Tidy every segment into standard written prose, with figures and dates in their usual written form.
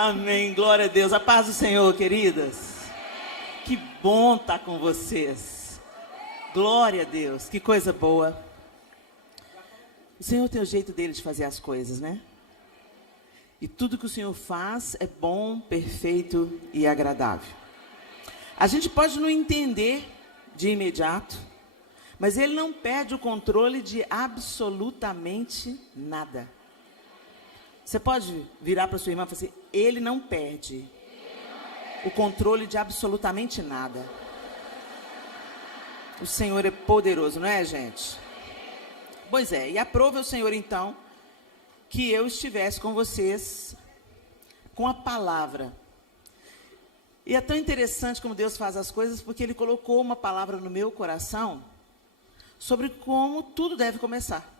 Amém, glória a Deus. A paz do Senhor, queridas. Que bom estar com vocês. Glória a Deus, que coisa boa. O Senhor tem o jeito dele de fazer as coisas, né? E tudo que o Senhor faz é bom, perfeito e agradável. A gente pode não entender de imediato, mas Ele não perde o controle de absolutamente nada. Você pode virar para sua irmã e falar assim: Ele não perde o controle de absolutamente nada. O Senhor é poderoso, não é, gente? Pois é, e aprove o Senhor, então, que eu estivesse com vocês com a palavra. E é tão interessante como Deus faz as coisas, porque Ele colocou uma palavra no meu coração sobre como tudo deve começar.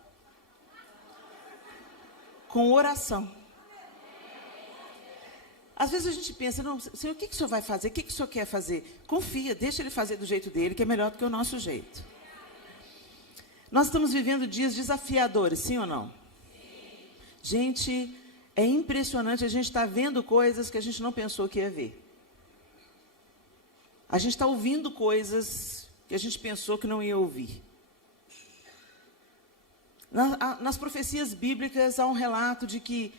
Com oração. Às vezes a gente pensa: não, Senhor, o que o Senhor vai fazer? O que o Senhor quer fazer? Confia, deixa Ele fazer do jeito dele, que é melhor do que o nosso jeito. Nós estamos vivendo dias desafiadores, sim ou não? Sim. Gente, é impressionante, a gente está vendo coisas que a gente não pensou que ia ver. A gente está ouvindo coisas que a gente pensou que não ia ouvir. Nas profecias bíblicas há um relato de que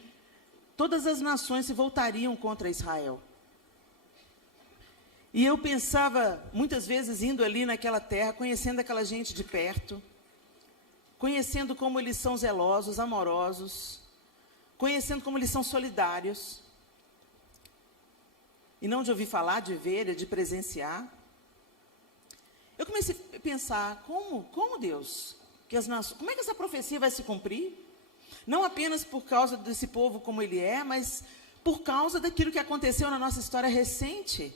todas as nações se voltariam contra Israel. E eu pensava, muitas vezes, indo ali naquela terra, conhecendo aquela gente de perto, conhecendo como eles são zelosos, amorosos, conhecendo como eles são solidários. E não de ouvir falar, de ver, de presenciar. Eu comecei a pensar: como Deus, como é que essa profecia vai se cumprir? Não apenas por causa desse povo como ele é, mas por causa daquilo que aconteceu na nossa história recente.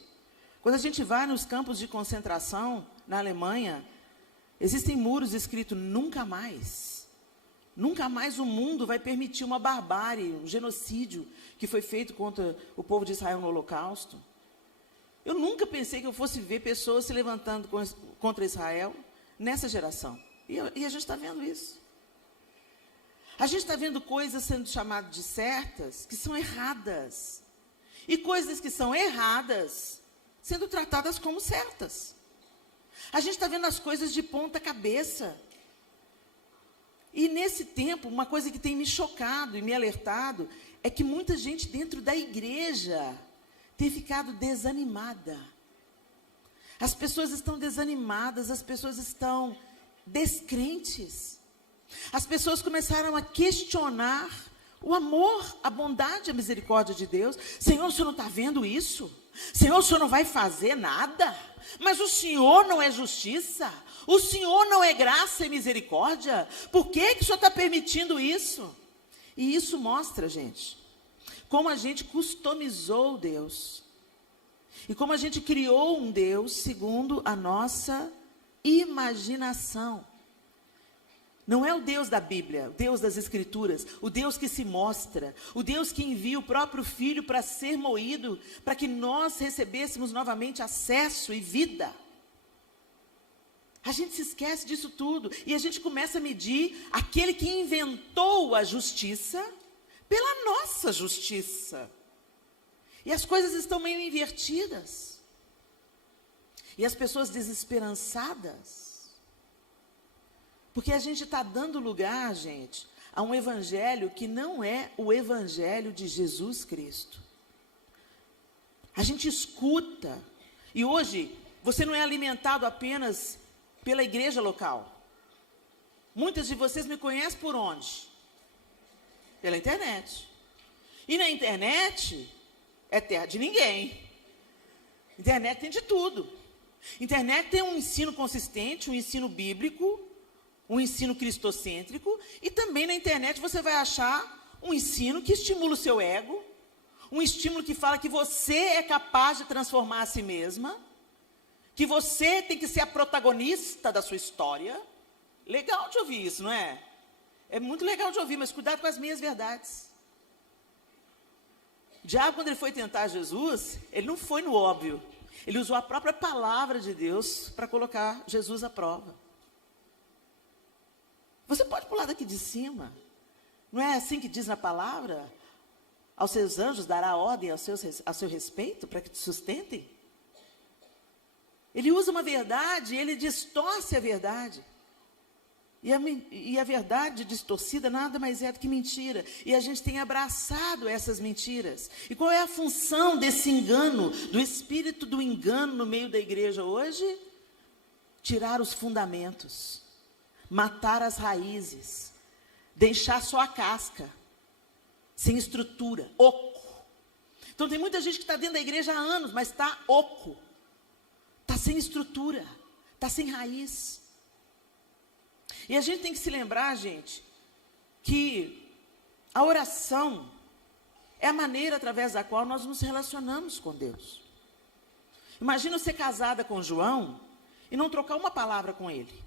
Quando a gente vai nos campos de concentração, na Alemanha, existem muros escritos: nunca mais. Nunca mais o mundo vai permitir uma barbárie, um genocídio que foi feito contra o povo de Israel no Holocausto. Eu nunca pensei que eu fosse ver pessoas se levantando contra Israel nessa geração. E a gente está vendo isso. A gente está vendo coisas sendo chamadas de certas que são erradas. E coisas que são erradas sendo tratadas como certas. A gente está vendo as coisas de ponta cabeça. E nesse tempo, uma coisa que tem me chocado e me alertado é que muita gente dentro da igreja tem ficado desanimada. As pessoas estão desanimadas, as pessoas estão descrentes. As pessoas começaram a questionar o amor, a bondade, a misericórdia de Deus. Senhor, o Senhor não está vendo isso? Senhor, o Senhor não vai fazer nada? Mas o Senhor não é justiça? O Senhor não é graça e misericórdia? Por que o Senhor está permitindo isso? E isso mostra, gente, como a gente customizou Deus. E como a gente criou um Deus segundo a nossa imaginação. Não é o Deus da Bíblia, o Deus das Escrituras, o Deus que se mostra, o Deus que envia o próprio Filho para ser moído, para que nós recebêssemos novamente acesso e vida. A gente se esquece disso tudo e a gente começa a medir aquele que inventou a justiça pela nossa justiça. E as coisas estão meio invertidas. E as pessoas desesperançadas. Porque a gente está dando lugar, gente, a um evangelho que não é o evangelho de Jesus Cristo. A gente escuta. E hoje, você não é alimentado apenas pela igreja local. Muitas de vocês me conhecem por onde? Pela internet. E na internet é terra de ninguém. Internet tem de tudo. Internet tem um ensino consistente, um ensino bíblico, um ensino cristocêntrico, e também na internet você vai achar um ensino que estimula o seu ego, um estímulo que fala que você é capaz de transformar a si mesma, que você tem que ser a protagonista da sua história. Legal de ouvir isso, não é? É muito legal de ouvir, mas cuidado com as minhas verdades. O diabo, quando ele foi tentar Jesus, ele não foi no óbvio. Ele usou a própria palavra de Deus para colocar Jesus à prova. Você pode pular daqui de cima. Não é assim que diz na palavra? aos seus anjos dará ordem a seu respeito para que te sustentem? Ele usa uma verdade, ele distorce a verdade. E a verdade distorcida nada mais é do que mentira. E a gente tem abraçado essas mentiras. E qual é a função desse engano, do espírito do engano no meio da igreja hoje? Tirar os fundamentos, matar as raízes, deixar só a casca, sem estrutura, oco. Então tem muita gente que está dentro da igreja há anos, mas está oco, está sem estrutura, está sem raiz. E a gente tem que se lembrar, gente, que a oração é a maneira através da qual nós nos relacionamos com Deus. Imagina você casada com João e não trocar uma palavra com ele.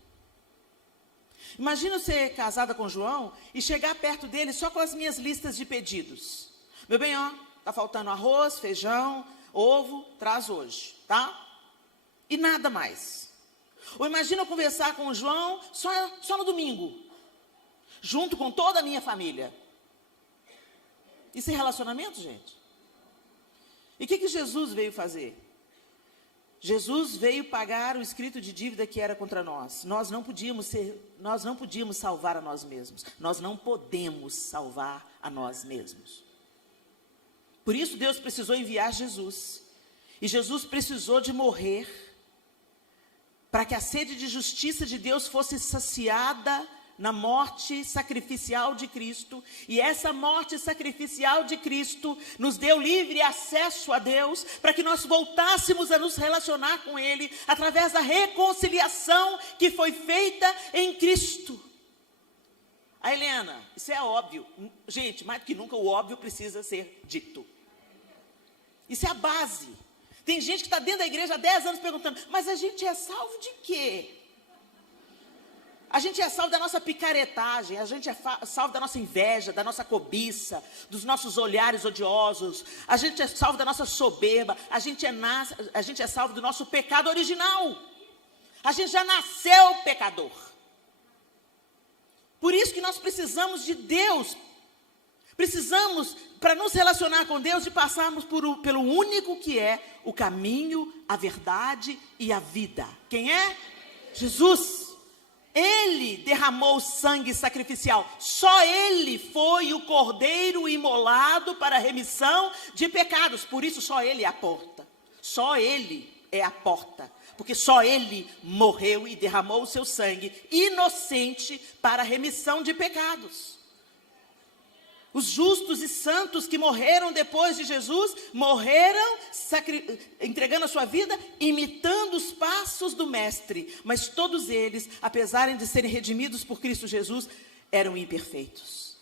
Imagina você casada com João e chegar perto dele só com as minhas listas de pedidos. Meu bem, ó, tá faltando arroz, feijão, ovo, traz hoje, tá? E nada mais. Ou imagina eu conversar com o João só no domingo, junto com toda a minha família. Isso é relacionamento, gente? E o que Jesus veio fazer? Jesus veio pagar o escrito de dívida que era contra nós. Nós não podíamos salvar a nós mesmos. Nós não podemos salvar a nós mesmos. Por isso Deus precisou enviar Jesus. E Jesus precisou de morrer para que a sede de justiça de Deus fosse saciada na morte sacrificial de Cristo. E essa morte sacrificial de Cristo nos deu livre acesso a Deus, para que nós voltássemos a nos relacionar com Ele, através da reconciliação que foi feita em Cristo. A Helena, isso é óbvio. Gente, mais do que nunca o óbvio precisa ser dito. Isso é a base. Tem gente que está dentro da igreja há 10 anos perguntando, mas a gente é salvo de quê? A gente é salvo da nossa picaretagem, a gente é salvo da nossa inveja, da nossa cobiça, dos nossos olhares odiosos, a gente é salvo da nossa soberba, a gente é salvo do nosso pecado original. A gente já nasceu pecador. Por isso que nós precisamos de Deus. Precisamos, para nos relacionar com Deus, de passarmos pelo único que é o caminho, a verdade e a vida. Quem é? Jesus. Ele derramou o sangue sacrificial. Só Ele foi o cordeiro imolado para a remissão de pecados. Por isso só Ele é a porta. Só Ele é a porta. Porque só Ele morreu e derramou o seu sangue inocente para a remissão de pecados. Os justos e santos que morreram depois de Jesus, morreram entregando a sua vida, imitando os passos do Mestre. Mas todos eles, apesar de serem redimidos por Cristo Jesus, eram imperfeitos.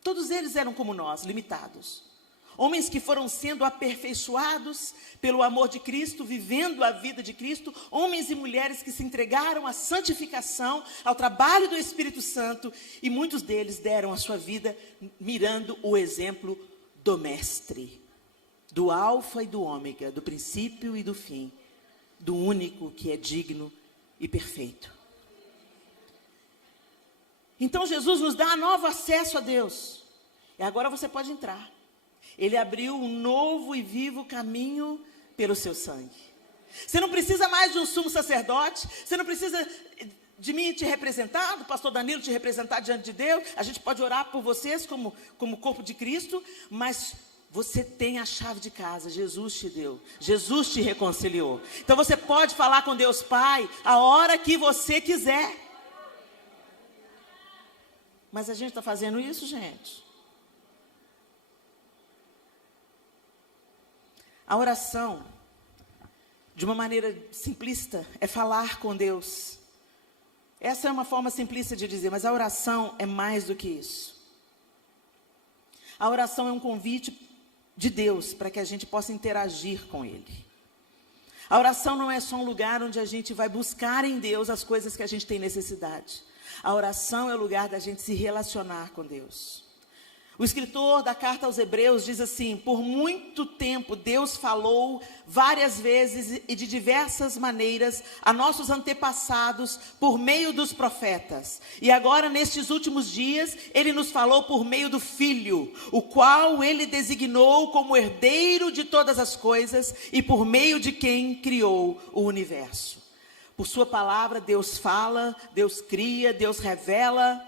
Todos eles eram como nós, limitados. Homens que foram sendo aperfeiçoados pelo amor de Cristo, vivendo a vida de Cristo. Homens e mulheres que se entregaram à santificação, ao trabalho do Espírito Santo. E muitos deles deram a sua vida mirando o exemplo do Mestre. Do Alfa e do Ômega, do princípio e do fim. Do único que é digno e perfeito. Então Jesus nos dá novo acesso a Deus. E agora você pode entrar. Ele abriu um novo e vivo caminho pelo seu sangue. Você não precisa mais de um sumo sacerdote. Você não precisa de mim te representar, do pastor Danilo te representar diante de Deus. A gente pode orar por vocês como corpo de Cristo. Mas você tem a chave de casa. Jesus te deu. Jesus te reconciliou. Então você pode falar com Deus Pai a hora que você quiser. Mas a gente está fazendo isso, gente? A oração, de uma maneira simplista, é falar com Deus. Essa é uma forma simplista de dizer, mas a oração é mais do que isso. A oração é um convite de Deus para que a gente possa interagir com Ele. A oração não é só um lugar onde a gente vai buscar em Deus as coisas que a gente tem necessidade. A oração é o lugar da gente se relacionar com Deus. O escritor da carta aos Hebreus diz assim: por muito tempo Deus falou várias vezes e de diversas maneiras a nossos antepassados por meio dos profetas. E agora, nestes últimos dias, Ele nos falou por meio do Filho, o qual Ele designou como herdeiro de todas as coisas e por meio de quem criou o universo. Por sua palavra, Deus fala, Deus cria, Deus revela,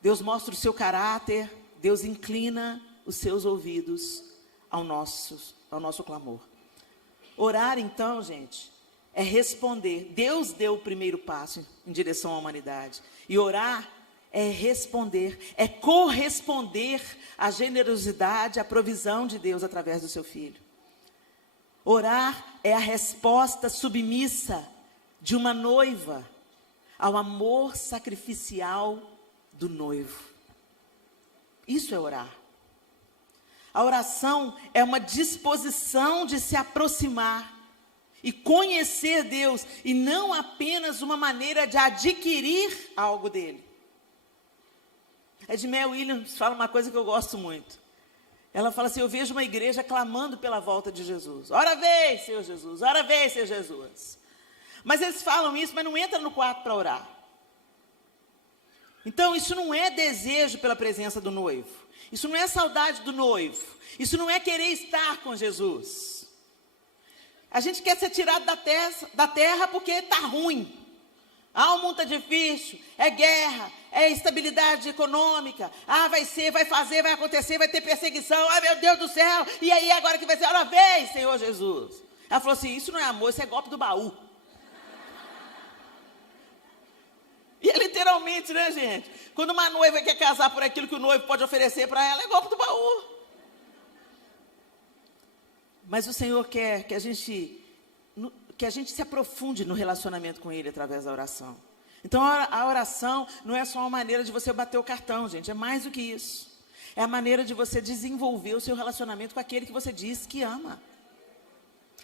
Deus mostra o seu caráter, Deus inclina os seus ouvidos ao nosso clamor. Orar, então, gente, é responder. Deus deu o primeiro passo em direção à humanidade. E orar é responder, é corresponder à generosidade, à provisão de Deus através do seu Filho. Orar é a resposta submissa de uma noiva ao amor sacrificial do noivo. Isso é orar. A oração é uma disposição de se aproximar e conhecer Deus, e não apenas uma maneira de adquirir algo dele. Edmé Williams fala uma coisa que eu gosto muito. Ela fala assim: eu vejo uma igreja clamando pela volta de Jesus. Ora vem, Senhor Jesus, ora vem, Senhor Jesus. Mas eles falam isso, mas não entram no quarto para orar. Então, isso não é desejo pela presença do noivo. Isso não é saudade do noivo. Isso não é querer estar com Jesus. A gente quer ser tirado da terra porque está ruim. O mundo está difícil, é guerra, é instabilidade econômica. Vai ser, vai fazer, vai acontecer, vai ter perseguição. Meu Deus do céu. E aí, agora que vai ser? Ora vem, Senhor Jesus. Ela falou assim: isso não é amor, isso é golpe do baú. E é literalmente, né, gente? Quando uma noiva quer casar por aquilo que o noivo pode oferecer para ela, é golpe do baú. Mas o Senhor quer que a gente se aprofunde no relacionamento com Ele através da oração. Então, a oração não é só uma maneira de você bater o cartão, gente. É mais do que isso. É a maneira de você desenvolver o seu relacionamento com aquele que você diz que ama.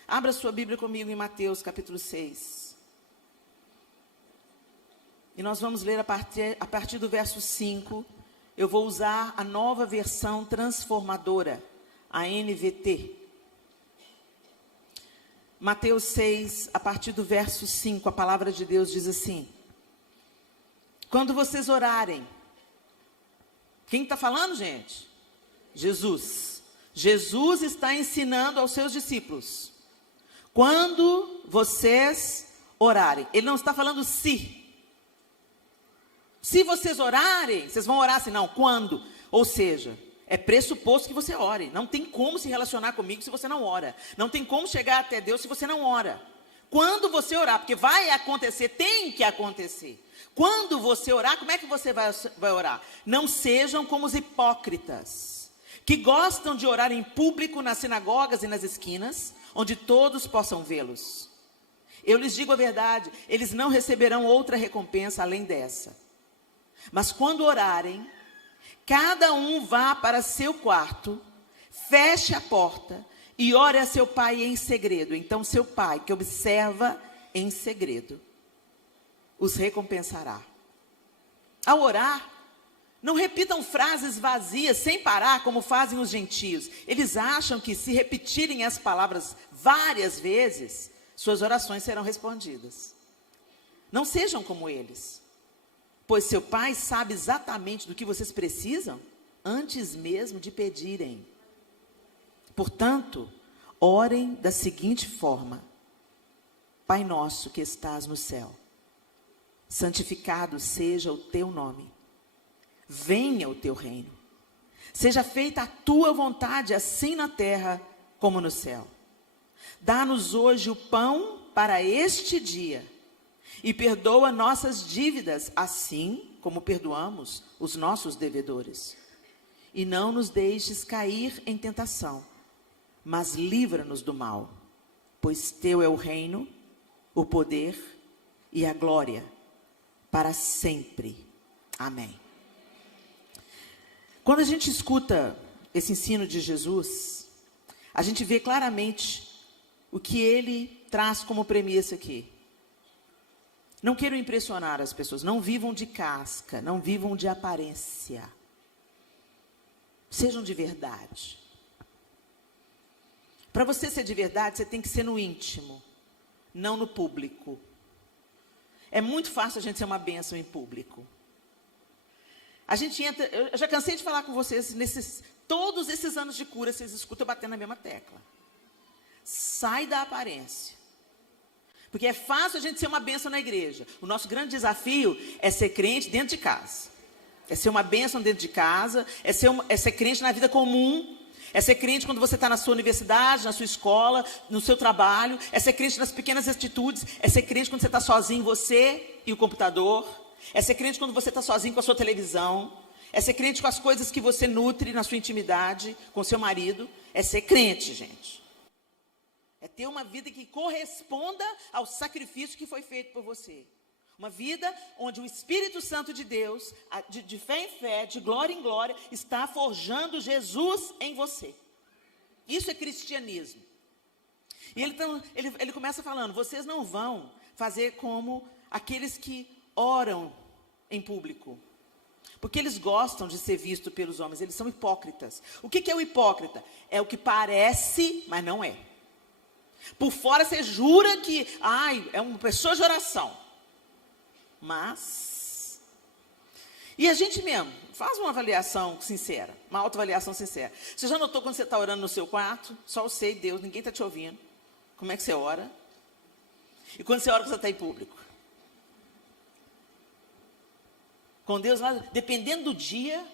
Abra sua Bíblia comigo em Mateus, capítulo 6. E nós vamos ler a partir do verso 5. Eu vou usar a nova versão transformadora, a NVT. Mateus 6, a partir do verso 5, a palavra de Deus diz assim: quando vocês orarem, quem está falando, gente? Jesus. Jesus está ensinando aos seus discípulos. Quando vocês orarem. Ele não está falando se. Se vocês orarem, vocês vão orar assim, não, quando? Ou seja, é pressuposto que você ore. Não tem como se relacionar comigo se você não ora. Não tem como chegar até Deus se você não ora. Quando você orar, porque vai acontecer, tem que acontecer. Quando você orar, como é que você vai orar? Não sejam como os hipócritas, que gostam de orar em público nas sinagogas e nas esquinas, onde todos possam vê-los. Eu lhes digo a verdade, eles não receberão outra recompensa além dessa. Mas quando orarem, cada um vá para seu quarto, feche a porta e ore a seu pai em segredo. Então seu pai, que observa em segredo, os recompensará. Ao orar, não repitam frases vazias sem parar, como fazem os gentios. Eles acham que se repetirem as palavras várias vezes, suas orações serão respondidas. Não sejam como eles, pois seu pai sabe exatamente do que vocês precisam, antes mesmo de pedirem. Portanto, orem da seguinte forma: Pai nosso que estás no céu, santificado seja o teu nome. Venha o teu reino. Seja feita a tua vontade, assim na terra como no céu. Dá-nos hoje o pão para este dia. E perdoa nossas dívidas, assim como perdoamos os nossos devedores. E não nos deixes cair em tentação, mas livra-nos do mal. Pois teu é o reino, o poder e a glória, para sempre. Amém. Quando a gente escuta esse ensino de Jesus, a gente vê claramente o que ele traz como premissa aqui. Não quero impressionar as pessoas, não vivam de casca, não vivam de aparência. Sejam de verdade. Para você ser de verdade, você tem que ser no íntimo, não no público. É muito fácil a gente ser uma bênção em público. A gente entra, eu já cansei de falar com vocês, todos esses anos de cura, vocês escutam eu batendo na mesma tecla. Sai da aparência. Porque é fácil a gente ser uma bênção na igreja. O nosso grande desafio é ser crente dentro de casa. É ser uma bênção dentro de casa, é ser crente na vida comum, é ser crente quando você está na sua universidade, na sua escola, no seu trabalho, é ser crente nas pequenas atitudes, é ser crente quando você está sozinho, você e o computador, é ser crente quando você está sozinho com a sua televisão, é ser crente com as coisas que você nutre na sua intimidade, com seu marido, é ser crente, gente. É ter uma vida que corresponda ao sacrifício que foi feito por você. Uma vida onde o Espírito Santo de Deus, de fé em fé, de glória em glória, está forjando Jesus em você. Isso é cristianismo. E ele começa falando, vocês não vão fazer como aqueles que oram em público. Porque eles gostam de ser vistos pelos homens, eles são hipócritas. O que é o hipócrita? É o que parece, mas não é. Por fora você jura que, é uma pessoa de oração. Mas, e a gente mesmo, faz uma avaliação sincera, uma autoavaliação sincera. Você já notou quando você está orando no seu quarto, só você e Deus, ninguém está te ouvindo, como é que você ora? E quando você ora que você está em público? Com Deus lá, dependendo do dia,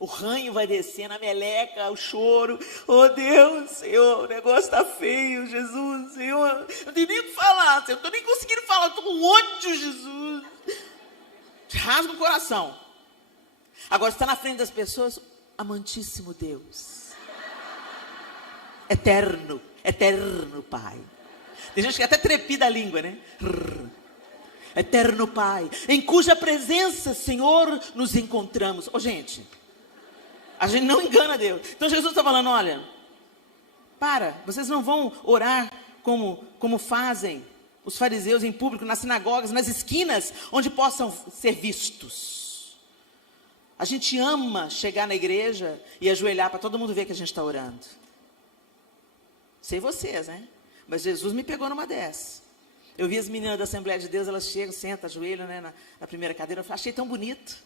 o ranho vai descendo, a meleca, o choro. Oh Deus, Senhor, o negócio está feio, Jesus, Senhor. Eu não tenho nem o que falar, Senhor, eu não estou nem conseguindo falar, eu estou com ódio, Jesus. Rasga o coração. Agora, você está na frente das pessoas, amantíssimo Deus. Eterno, eterno Pai. Tem gente que até trepida a língua, né? Eterno Pai, em cuja presença, Senhor, nos encontramos. Gente, a gente não engana Deus. Então Jesus está falando, olha, vocês não vão orar como fazem os fariseus em público, nas sinagogas, nas esquinas, onde possam ser vistos. A gente ama chegar na igreja e ajoelhar para todo mundo ver que a gente está orando. Sei vocês, né? Mas Jesus me pegou numa dessas. Eu vi as meninas da Assembleia de Deus, elas chegam, sentam, ajoelham, né, na primeira cadeira. Eu falei, achei tão bonito.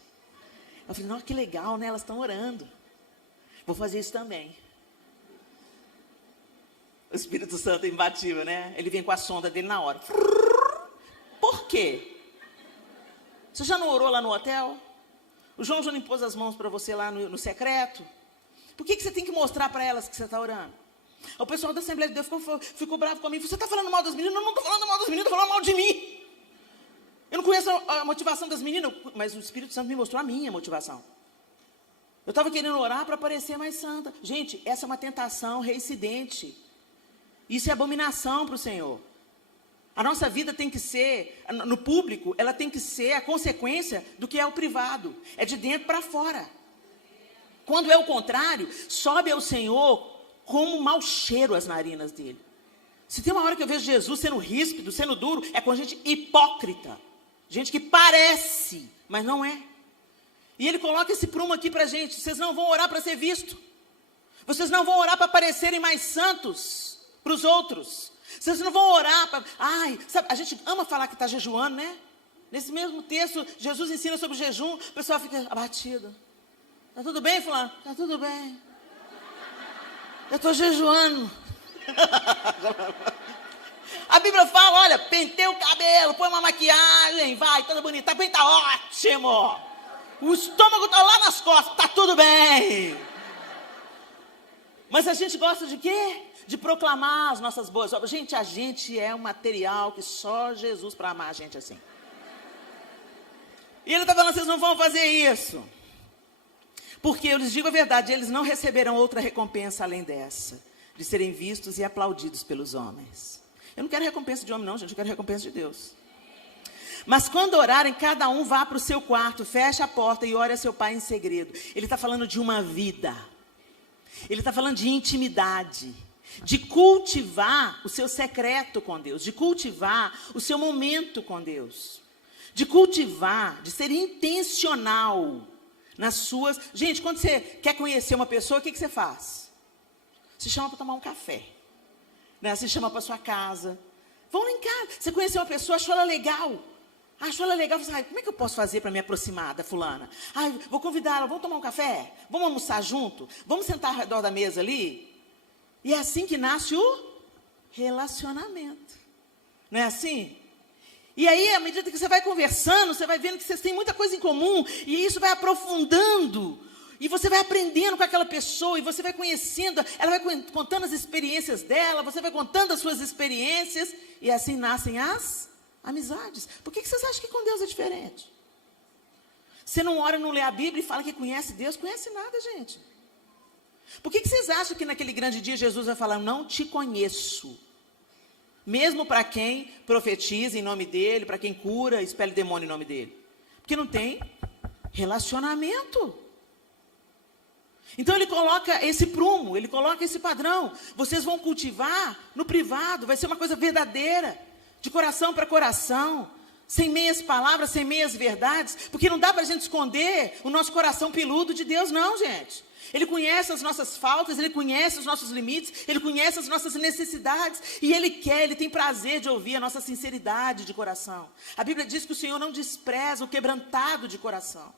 Eu falei, nossa, que legal, né? Elas estão orando. Vou fazer isso também. O Espírito Santo é imbatível, né? Ele vem com a sonda dele na hora. Por quê? Você já não orou lá no hotel? O João já não pôs as mãos para você lá no secreto? Por que você tem que mostrar para elas que você está orando? O pessoal da Assembleia de Deus ficou bravo comigo. Você está falando mal das meninas? Eu não estou falando mal das meninas, estou falando mal de mim. Eu não conheço a motivação das meninas, mas o Espírito Santo me mostrou a minha motivação. Eu estava querendo orar para parecer mais santa. Gente, essa é uma tentação reincidente. Isso é abominação para o Senhor. A nossa vida tem que ser, no público, ela tem que ser a consequência do que é o privado. É de dentro para fora. Quando é o contrário, sobe ao Senhor como um mau cheiro as narinas dele. Se tem uma hora que eu vejo Jesus sendo ríspido, sendo duro, é com gente hipócrita. Gente que parece, mas não é. E ele coloca esse prumo aqui para a gente. Vocês não vão orar para ser visto. Vocês não vão orar para parecerem mais santos para os outros. Vocês não vão orar para... sabe, a gente ama falar que está jejuando, né? Nesse mesmo texto, Jesus ensina sobre jejum, o pessoal fica abatido. Está tudo bem, fulano? Está tudo bem. Eu estou jejuando. A Bíblia fala, olha, penteia o cabelo, põe uma maquiagem, vai, toda bonita, bem, tá ótimo. O estômago está lá nas costas, está tudo bem. Mas a gente gosta de quê? De proclamar as nossas boas obras. Gente, a gente é um material que só Jesus para amar a gente assim. E ele está falando, vocês não vão fazer isso. Porque eu lhes digo a verdade, eles não receberão outra recompensa além dessa. De serem vistos e aplaudidos pelos homens. Eu não quero recompensa de homem não, gente, eu quero recompensa de Deus. Mas quando orarem, cada um vá para o seu quarto, feche a porta e ore a seu pai em segredo. Ele está falando de uma vida. Ele está falando de intimidade. De cultivar o seu secreto com Deus. De cultivar o seu momento com Deus. De cultivar, de ser intencional nas suas... Gente, quando você quer conhecer uma pessoa, o que você faz? Você chama para tomar um café. Né? Você chama para sua casa. Vão lá em casa. Você conheceu uma pessoa, achou ela legal. Achou ela legal, você como é que eu posso fazer para me aproximar da fulana? Vou convidá-la, vamos tomar um café? Vamos almoçar junto? Vamos sentar ao redor da mesa ali? E é assim que nasce o relacionamento. Não é assim? E aí, à medida que você vai conversando, você vai vendo que vocês têm muita coisa em comum, e isso vai aprofundando, e você vai aprendendo com aquela pessoa, e você vai conhecendo, ela vai contando as experiências dela, você vai contando as suas experiências, e assim nascem as amizades. Por que vocês acham que com Deus é diferente? Você não ora, não lê a Bíblia e fala que conhece Deus, conhece nada, gente. Por que vocês acham que naquele grande dia Jesus vai falar, não te conheço? Mesmo para quem profetiza em nome dele, para quem cura, expele demônio em nome dele. Porque não tem relacionamento. Então ele coloca esse prumo, ele coloca esse padrão. Vocês vão cultivar no privado, vai ser uma coisa verdadeira, de coração para coração, sem meias palavras, sem meias verdades, porque não dá para a gente esconder o nosso coração peludo de Deus, não, gente. Ele conhece as nossas faltas, Ele conhece os nossos limites, Ele conhece as nossas necessidades, e Ele tem prazer de ouvir a nossa sinceridade de coração. A Bíblia diz que o Senhor não despreza o quebrantado de coração.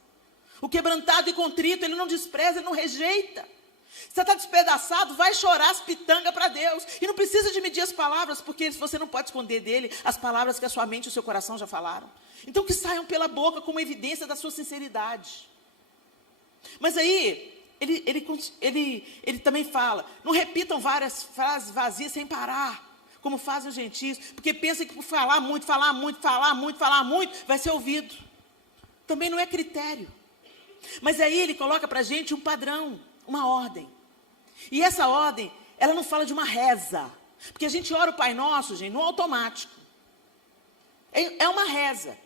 O quebrantado e contrito, Ele não despreza, Ele não rejeita. Você está despedaçado, vai chorar as pitangas para Deus. E não precisa de medir as palavras, porque você não pode esconder dele as palavras que a sua mente e o seu coração já falaram. Então que saiam pela boca como evidência da sua sinceridade. Mas aí... Ele também fala, não repitam várias frases vazias sem parar, como fazem os gentios, porque pensam que por falar muito, vai ser ouvido. Também não é critério. Mas aí ele coloca para a gente um padrão, uma ordem. E essa ordem, ela não fala de uma reza, porque a gente ora o Pai Nosso, gente, no automático. É uma reza.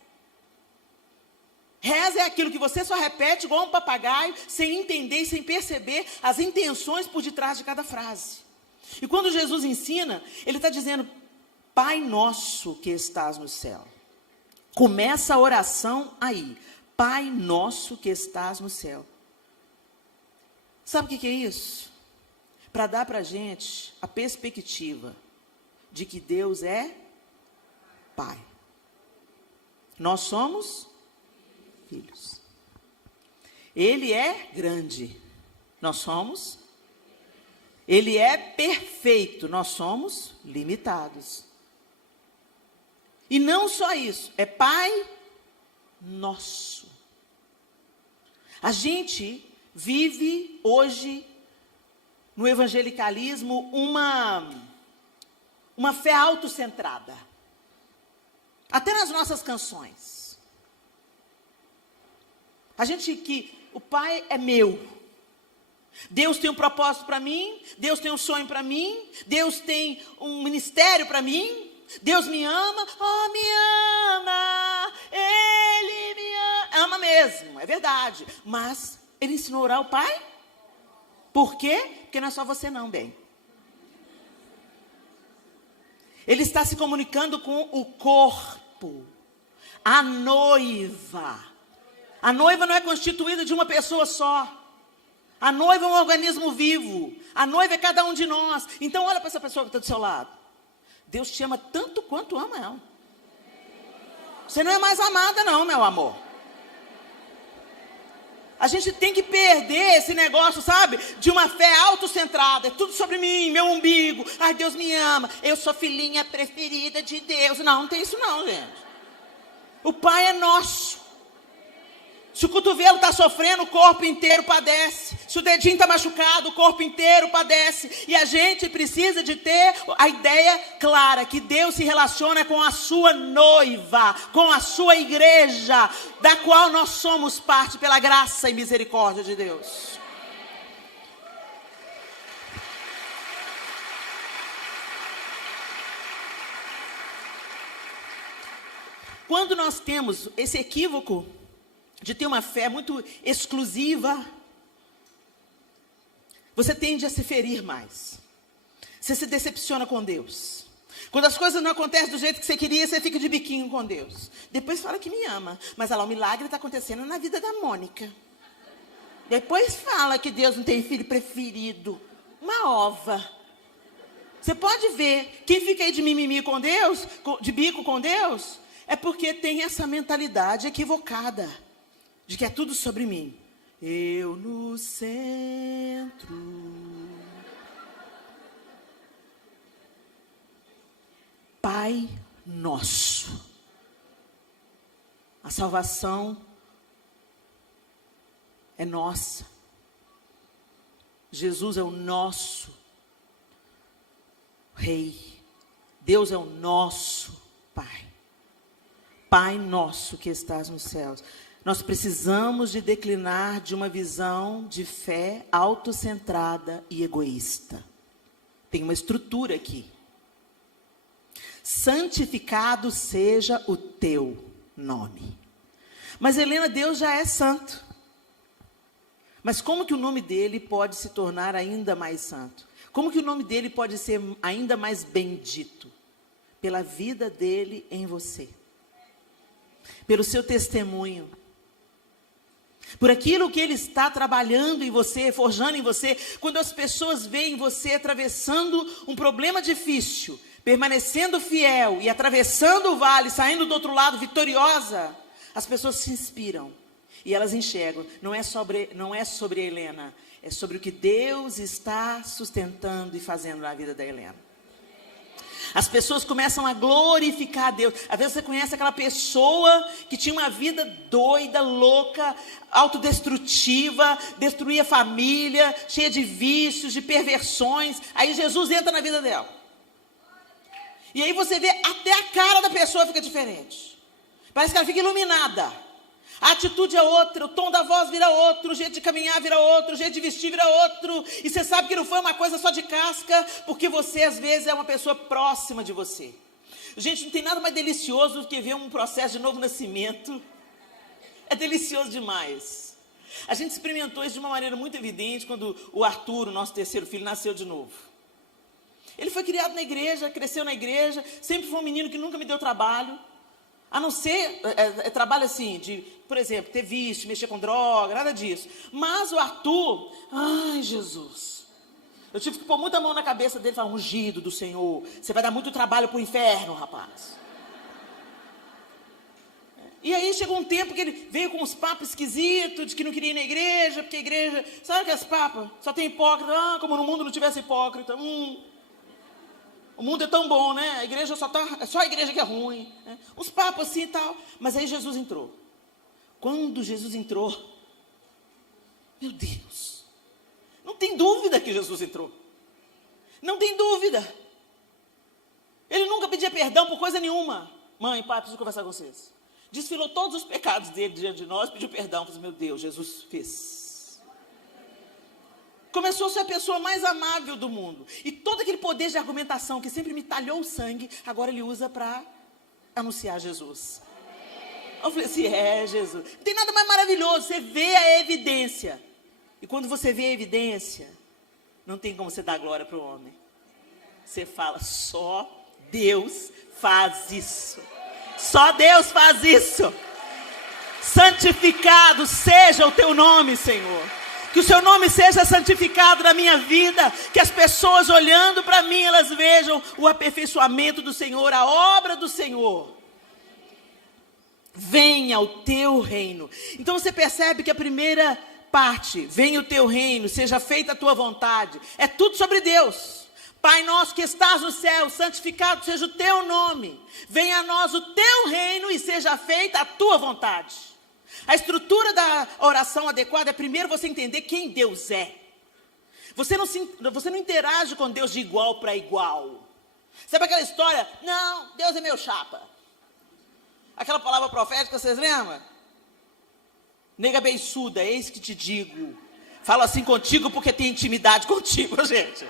Reza é aquilo que você só repete igual um papagaio, sem entender e sem perceber as intenções por detrás de cada frase. E quando Jesus ensina, Ele está dizendo, Pai Nosso que estás no céu. Começa a oração aí. Pai Nosso que estás no céu. Sabe o que é isso? Para dar para a gente a perspectiva de que Deus é Pai. Nós somos filhos. Ele é grande, nós somos. Ele é perfeito, nós somos limitados. E não só isso, é Pai Nosso. A gente vive hoje no evangelicalismo uma fé autocentrada. Até nas nossas canções. A gente que o Pai é meu. Deus tem um propósito para mim. Deus tem um sonho para mim. Deus tem um ministério para mim. Deus me ama. Oh, me ama. Ele me ama. Ama mesmo, é verdade. Mas Ele ensinou a orar ao Pai? Por quê? Porque não é só você não, bem. Ele está se comunicando com o corpo. A noiva. A noiva não é constituída de uma pessoa só. A noiva é um organismo vivo. A noiva é cada um de nós. Então olha para essa pessoa que está do seu lado. Deus te ama tanto quanto ama ela. Você não é mais amada não, meu amor. A gente tem que perder esse negócio, sabe? De uma fé autocentrada. É tudo sobre mim, meu umbigo. Ai, Deus me ama. Eu sou filhinha preferida de Deus. Não tem isso não, gente. O Pai é nosso. Se o cotovelo está sofrendo, o corpo inteiro padece. Se o dedinho está machucado, o corpo inteiro padece. E a gente precisa de ter a ideia clara que Deus se relaciona com a sua noiva, com a sua igreja, da qual nós somos parte pela graça e misericórdia de Deus. Quando nós temos esse equívoco de ter uma fé muito exclusiva, você tende a se ferir mais. Você se decepciona com Deus. Quando as coisas não acontecem do jeito que você queria, você fica de biquinho com Deus. Depois fala que me ama. Mas olha lá, o milagre está acontecendo na vida da Mônica. Depois fala que Deus não tem filho preferido. Uma ova. Você pode ver, quem fica aí de mimimi com Deus, de bico com Deus, é porque tem essa mentalidade equivocada, de que é tudo sobre mim. Eu no centro. Pai nosso. A salvação é nossa. Jesus é o nosso Rei. Deus é o nosso Pai. Pai nosso que estás nos céus. Nós precisamos de declinar de uma visão de fé autocentrada e egoísta. Tem uma estrutura aqui. Santificado seja o teu nome. Mas Helena, Deus já é santo. Mas como que o nome dele pode se tornar ainda mais santo? Como que o nome dele pode ser ainda mais bendito? Pela vida dele em você. Pelo seu testemunho. Por aquilo que ele está trabalhando em você, forjando em você. Quando as pessoas veem você atravessando um problema difícil, permanecendo fiel e atravessando o vale, saindo do outro lado vitoriosa, as pessoas se inspiram. E elas enxergam, não é sobre a Helena, é sobre o que Deus está sustentando e fazendo na vida da Helena. As pessoas começam a glorificar a Deus. Às vezes você conhece aquela pessoa que tinha uma vida doida, louca, autodestrutiva, destruía a família, cheia de vícios, de perversões. Aí Jesus entra na vida dela. E aí você vê, até a cara da pessoa fica diferente. Parece que ela fica iluminada. A atitude é outra, o tom da voz vira outro, o jeito de caminhar vira outro, o jeito de vestir vira outro. E você sabe que não foi uma coisa só de casca, porque você às vezes é uma pessoa próxima de você. Gente, não tem nada mais delicioso do que ver um processo de novo nascimento. É delicioso demais. A gente experimentou isso de uma maneira muito evidente quando o Arthur, o nosso terceiro filho, nasceu de novo. Ele foi criado na igreja, cresceu na igreja, sempre foi um menino que nunca me deu trabalho. A não ser trabalho assim, de, por exemplo, ter vício, mexer com droga, nada disso. Mas o Arthur, ai Jesus, eu tive que pôr muita mão na cabeça dele e falar, ungido do Senhor, você vai dar muito trabalho para o inferno, rapaz. E aí chegou um tempo que ele veio com uns papos esquisitos, de que não queria ir na igreja, porque a igreja, sabe aquelas papas? Só tem hipócrita, como no mundo não tivesse hipócrita, O mundo é tão bom, né? A igreja é só a igreja que é ruim. Né? Uns papos assim e tal. Mas aí Jesus entrou. Quando Jesus entrou, meu Deus, não tem dúvida que Jesus entrou. Não tem dúvida. Ele nunca pedia perdão por coisa nenhuma. Mãe, pai, preciso conversar com vocês. Desfilou todos os pecados dele diante de nós, pediu perdão. Falei, meu Deus, Jesus fez. Começou a ser a pessoa mais amável do mundo. E todo aquele poder de argumentação que sempre me talhou o sangue, agora ele usa para anunciar Jesus. Eu falei assim, Jesus. Não tem nada mais maravilhoso, você vê a evidência. E quando você vê a evidência, não tem como você dar glória para o homem. Você fala, só Deus faz isso. Só Deus faz isso. Santificado seja o teu nome, Senhor. Que o seu nome seja santificado na minha vida. Que as pessoas olhando para mim, elas vejam o aperfeiçoamento do Senhor, a obra do Senhor. Venha o teu reino. Então você percebe que a primeira parte, venha o teu reino, seja feita a tua vontade. É tudo sobre Deus. Pai nosso que estás no céu, santificado seja o teu nome. Venha a nós o teu reino e seja feita a tua vontade. A estrutura da oração adequada é primeiro você entender quem Deus é. Você não interage com Deus de igual para igual. Sabe aquela história? Não, Deus é meu chapa. Aquela palavra profética, vocês lembram? Nega beiçuda, eis que te digo. Falo assim contigo porque tenho intimidade contigo, gente.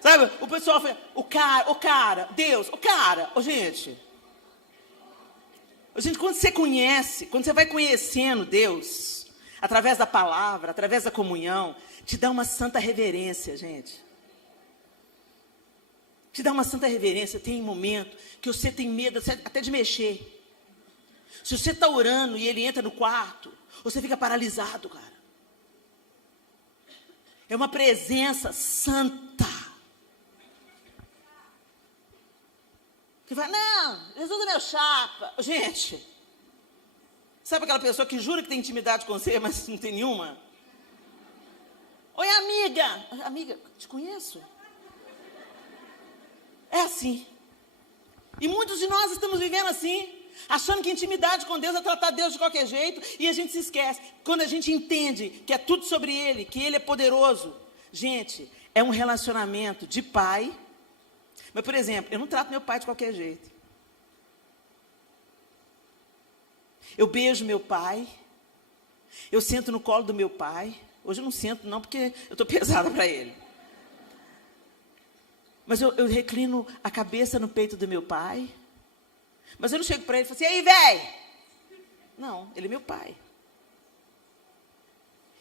Sabe, o pessoal fala, Deus, gente... Gente, quando você vai conhecendo Deus, através da palavra, através da comunhão, te dá uma santa reverência, gente. Te dá uma santa reverência. Tem um momento que você tem medo até de mexer. Se você está orando e ele entra no quarto, você fica paralisado, cara. É uma presença santa. Que vai, não, Jesus é meu chapa. Gente, sabe aquela pessoa que jura que tem intimidade com você, mas não tem nenhuma? Oi, amiga. Amiga, te conheço. É assim. E muitos de nós estamos vivendo assim, achando que intimidade com Deus é tratar Deus de qualquer jeito, e a gente se esquece. Quando a gente entende que é tudo sobre Ele, que Ele é poderoso, gente, é um relacionamento de pai. Mas, por exemplo, eu não trato meu pai de qualquer jeito. Eu beijo meu pai, eu sento no colo do meu pai. Hoje eu não sento não, porque eu estou pesada para ele. Mas eu reclino a cabeça no peito do meu pai. Mas eu não chego para ele e falo assim, e aí, velho? Não, ele é meu pai.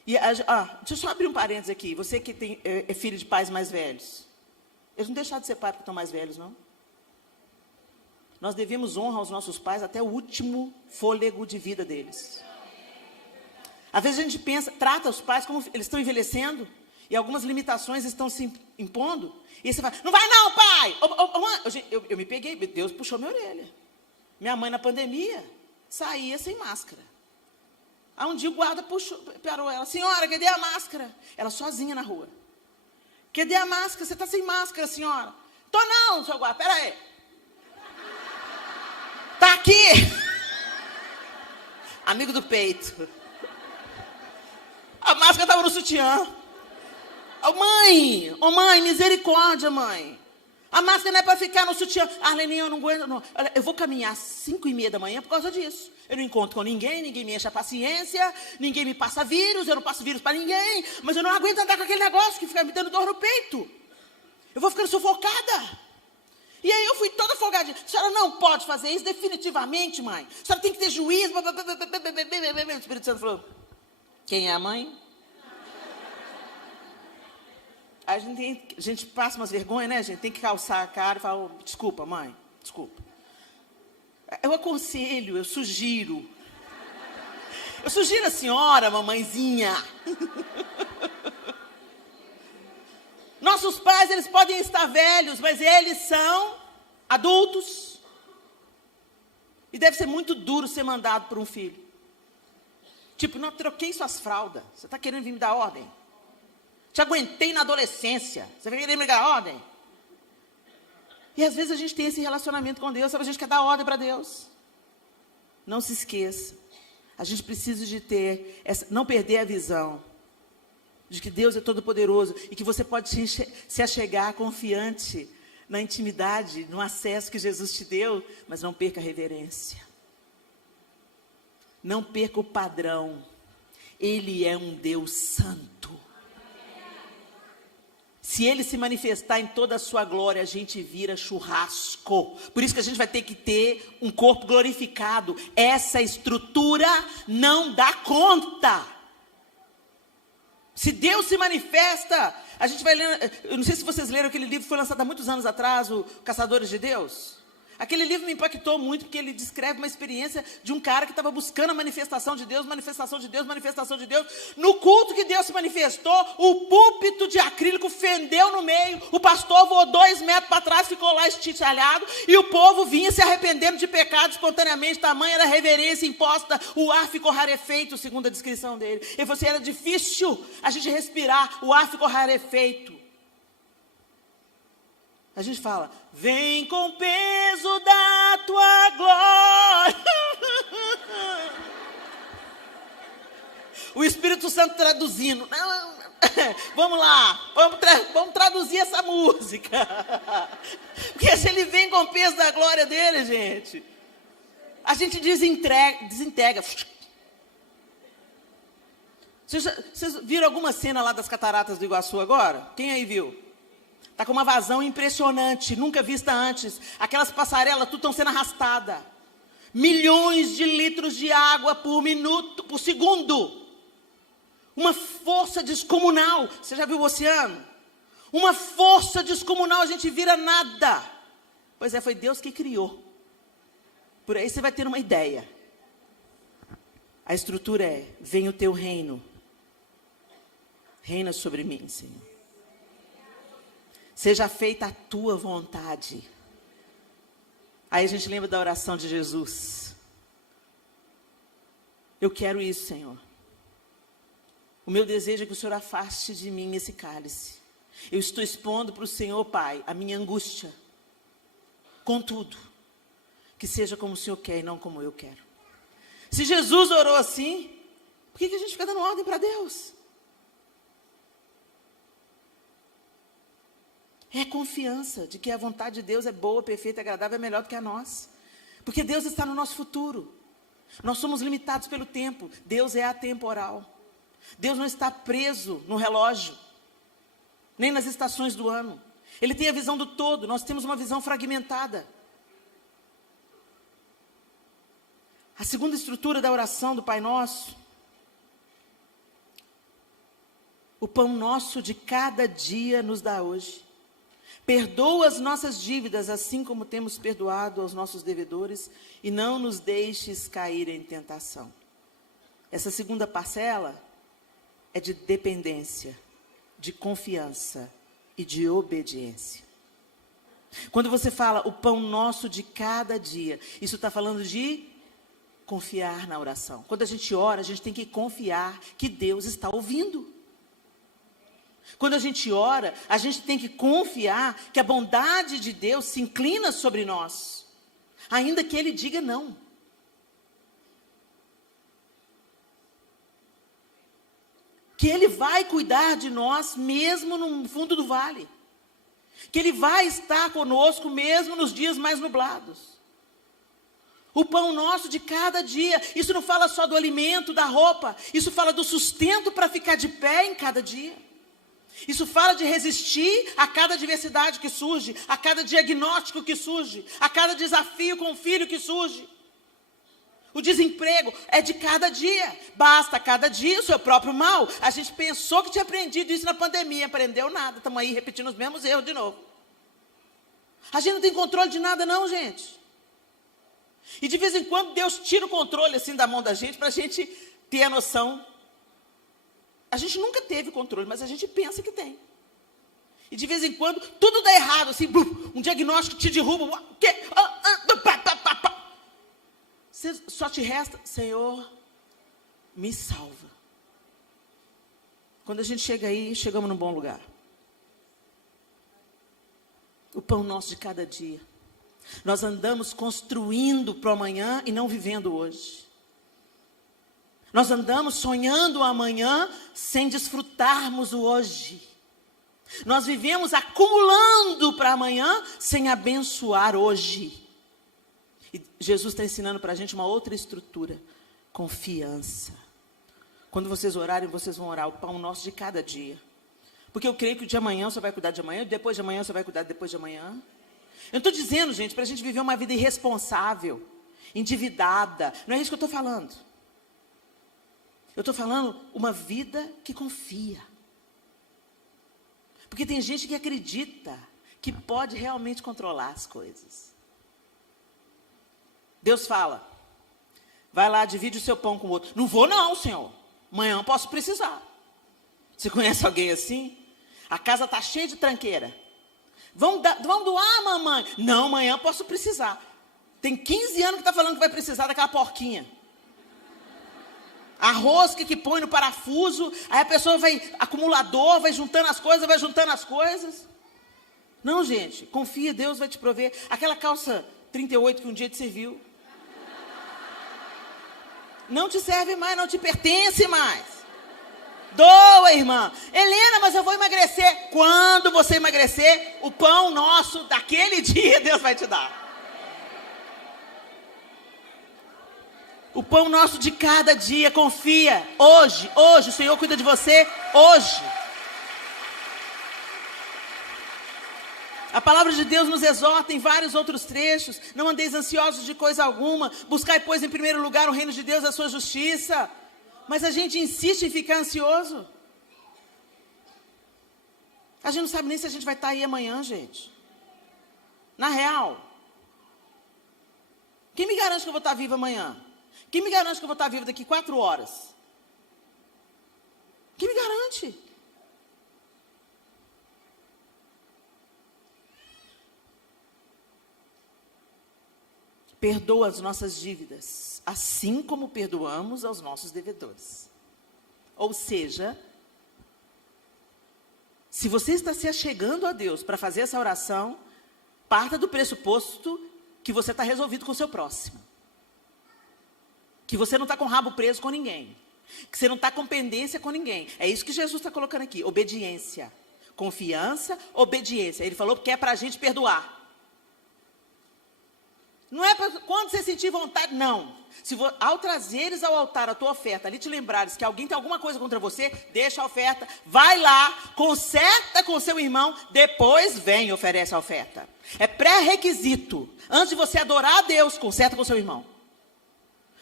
E, deixa eu só abrir um parênteses aqui. Você que é filho de pais mais velhos. Eles não deixaram de ser pai porque estão mais velhos, não. Nós devemos honra aos nossos pais até o último fôlego de vida deles. Às vezes a gente pensa, trata os pais como eles estão envelhecendo e algumas limitações estão se impondo. E aí você fala, não vai não, pai! Eu me peguei, Deus puxou minha orelha. Minha mãe na pandemia saía sem máscara. Aí um dia o guarda parou ela, senhora, cadê a máscara? Ela sozinha na rua. Cadê a máscara? Você está sem máscara, senhora? Tô não, seu guarda, pera aí. Tá aqui. Amigo do peito. A máscara estava no sutiã. Mãe, misericórdia, mãe. A máscara não é para ficar no sutiã. Arleninha, eu não aguento, não. Eu vou caminhar às 5:30 da manhã por causa disso. Eu não encontro com ninguém me enche a paciência, ninguém me passa vírus, eu não passo vírus para ninguém, mas eu não aguento andar com aquele negócio que fica me dando dor no peito. Eu vou ficando sufocada. E aí eu fui toda folgadinha. A senhora não pode fazer isso definitivamente, mãe. A senhora tem que ter juízo. O Espírito Santo falou, quem é a mãe? A gente passa umas vergonhas, né, gente? Tem que calçar a cara e falar, oh, desculpa, mãe, desculpa. Eu aconselho, eu sugiro. Eu sugiro a senhora, mamãezinha. Nossos pais, eles podem estar velhos, mas eles são adultos. E deve ser muito duro ser mandado por um filho. Tipo, não, troquei suas fraldas. Você está querendo vir me dar ordem? Te aguentei na adolescência. Você vai querer me dar ordem? E às vezes a gente tem esse relacionamento com Deus, sabe? A gente quer dar ordem para Deus. Não se esqueça. A gente precisa de ter, não perder a visão de que Deus é todo poderoso e que você pode se achegar confiante na intimidade, no acesso que Jesus te deu, mas não perca a reverência. Não perca o padrão. Ele é um Deus santo. Se Ele se manifestar em toda a sua glória, a gente vira churrasco. Por isso que a gente vai ter que ter um corpo glorificado. Essa estrutura não dá conta. Se Deus se manifesta, a gente vai ler. Eu não sei se vocês leram aquele livro que foi lançado há muitos anos atrás, o Caçadores de Deus. Aquele livro me impactou muito, porque ele descreve uma experiência de um cara que estava buscando a manifestação de Deus, manifestação de Deus, manifestação de Deus. No culto que Deus se manifestou, o púlpito de acrílico fendeu no meio, o pastor voou 2 metros para trás, ficou lá estichalhado, e o povo vinha se arrependendo de pecado espontaneamente, tamanha era a reverência imposta, o ar ficou rarefeito, segundo a descrição dele. Ele falou assim, era difícil a gente respirar, o ar ficou rarefeito. A gente fala, vem com o peso da tua glória. O Espírito Santo traduzindo. Vamos lá, vamos traduzir essa música. Porque se ele vem com o peso da glória dele, gente, a gente desintegra. Vocês viram alguma cena lá das cataratas do Iguaçu agora? Quem aí viu? Está com uma vazão impressionante, nunca vista antes. Aquelas passarelas, tudo estão sendo arrastadas. Milhões de litros de água por minuto, por segundo. Uma força descomunal. Você já viu o oceano? Uma força descomunal, a gente vira nada. Pois é, foi Deus que criou. Por aí você vai ter uma ideia. A estrutura é: venha o teu reino. Reina sobre mim, Senhor. Seja feita a tua vontade. Aí a gente lembra da oração de Jesus. Eu quero isso, Senhor. O meu desejo é que o Senhor afaste de mim esse cálice. Eu estou expondo para o Senhor, Pai, a minha angústia. Contudo, que seja como o Senhor quer e não como eu quero. Se Jesus orou assim, por que a gente fica dando ordem para Deus? É confiança de que a vontade de Deus é boa, perfeita, agradável, é melhor do que a nossa. Porque Deus está no nosso futuro. Nós somos limitados pelo tempo. Deus é atemporal. Deus não está preso no relógio, nem nas estações do ano. Ele tem a visão do todo, nós temos uma visão fragmentada. A segunda estrutura da oração do Pai Nosso: o pão nosso de cada dia nos dá hoje. Perdoa as nossas dívidas, assim como temos perdoado aos nossos devedores, e não nos deixes cair em tentação. Essa segunda parcela é de dependência, de confiança e de obediência. Quando você fala o pão nosso de cada dia, isso está falando de confiar na oração. Quando a gente ora, a gente tem que confiar que Deus está ouvindo. Quando a gente ora, a gente tem que confiar que a bondade de Deus se inclina sobre nós, ainda que Ele diga não. Que Ele vai cuidar de nós mesmo no fundo do vale. Que Ele vai estar conosco mesmo nos dias mais nublados. O pão nosso de cada dia, isso não fala só do alimento, da roupa, isso fala do sustento para ficar de pé em cada dia. Isso fala de resistir a cada adversidade que surge, a cada diagnóstico que surge, a cada desafio com o filho que surge. O desemprego é de cada dia, basta cada dia o seu próprio mal. A gente pensou que tinha aprendido isso na pandemia, aprendeu nada, estamos aí repetindo os mesmos erros de novo. A gente não tem controle de nada não, gente. E de vez em quando Deus tira o controle assim da mão da gente, para a gente ter a noção. A gente nunca teve controle, mas a gente pensa que tem. E de vez em quando, tudo dá errado, assim, um diagnóstico te derruba. O quê? Só te resta: Senhor, me salva. Quando a gente chega aí, chegamos num bom lugar. O pão nosso de cada dia. Nós andamos construindo para o amanhã e não vivendo hoje. Nós andamos sonhando o amanhã sem desfrutarmos o hoje. Nós vivemos acumulando para amanhã sem abençoar hoje. E Jesus está ensinando para a gente uma outra estrutura: confiança. Quando vocês orarem, vocês vão orar o pão nosso de cada dia. Porque eu creio que o de amanhã você vai cuidar de amanhã, depois de amanhã você vai cuidar depois de amanhã. Eu não estou dizendo, gente, para a gente viver uma vida irresponsável, endividada. Não é isso que eu estou falando. Eu estou falando uma vida que confia. Porque tem gente que acredita que pode realmente controlar as coisas. Deus fala: vai lá, divide o seu pão com o outro. Não vou não, Senhor. Amanhã eu posso precisar. Você conhece alguém assim? A casa está cheia de tranqueira. Vão doar, mamãe. Não, amanhã eu posso precisar. Tem 15 anos que está falando que vai precisar daquela porquinha. A rosca que põe no parafuso, aí a pessoa vai, acumulador, vai juntando as coisas. Não, gente, confia, Deus vai te prover. Aquela calça 38 que um dia te serviu, não te serve mais, não te pertence mais. Doa, irmã. Helena, mas eu vou emagrecer. Quando você emagrecer, o pão nosso daquele dia Deus vai te dar. O pão nosso de cada dia, confia. Hoje, o Senhor cuida de você, hoje. A palavra de Deus nos exorta em vários outros trechos: não andeis ansiosos de coisa alguma, buscai, pois, em primeiro lugar o reino de Deus e a sua justiça. Mas a gente insiste em ficar ansioso. A gente não sabe nem se a gente vai estar aí amanhã, gente. Na real, quem me garante que eu vou estar viva amanhã? Quem me garante que eu vou estar vivo daqui 4 horas? Quem me garante? Perdoa as nossas dívidas, assim como perdoamos aos nossos devedores. Ou seja, se você está se achegando a Deus para fazer essa oração, parta do pressuposto que você está resolvido com o seu próximo. Que você não está com o rabo preso com ninguém. Que você não está com pendência com ninguém. É isso que Jesus está colocando aqui. Obediência. Confiança, obediência. Ele falou que é para a gente perdoar. Não é para quando você sentir vontade, não. Ao trazeres ao altar a tua oferta, ali te lembrares que alguém tem alguma coisa contra você, deixa a oferta, vai lá, conserta com seu irmão, depois vem e oferece a oferta. É pré-requisito. Antes de você adorar a Deus, conserta com seu irmão.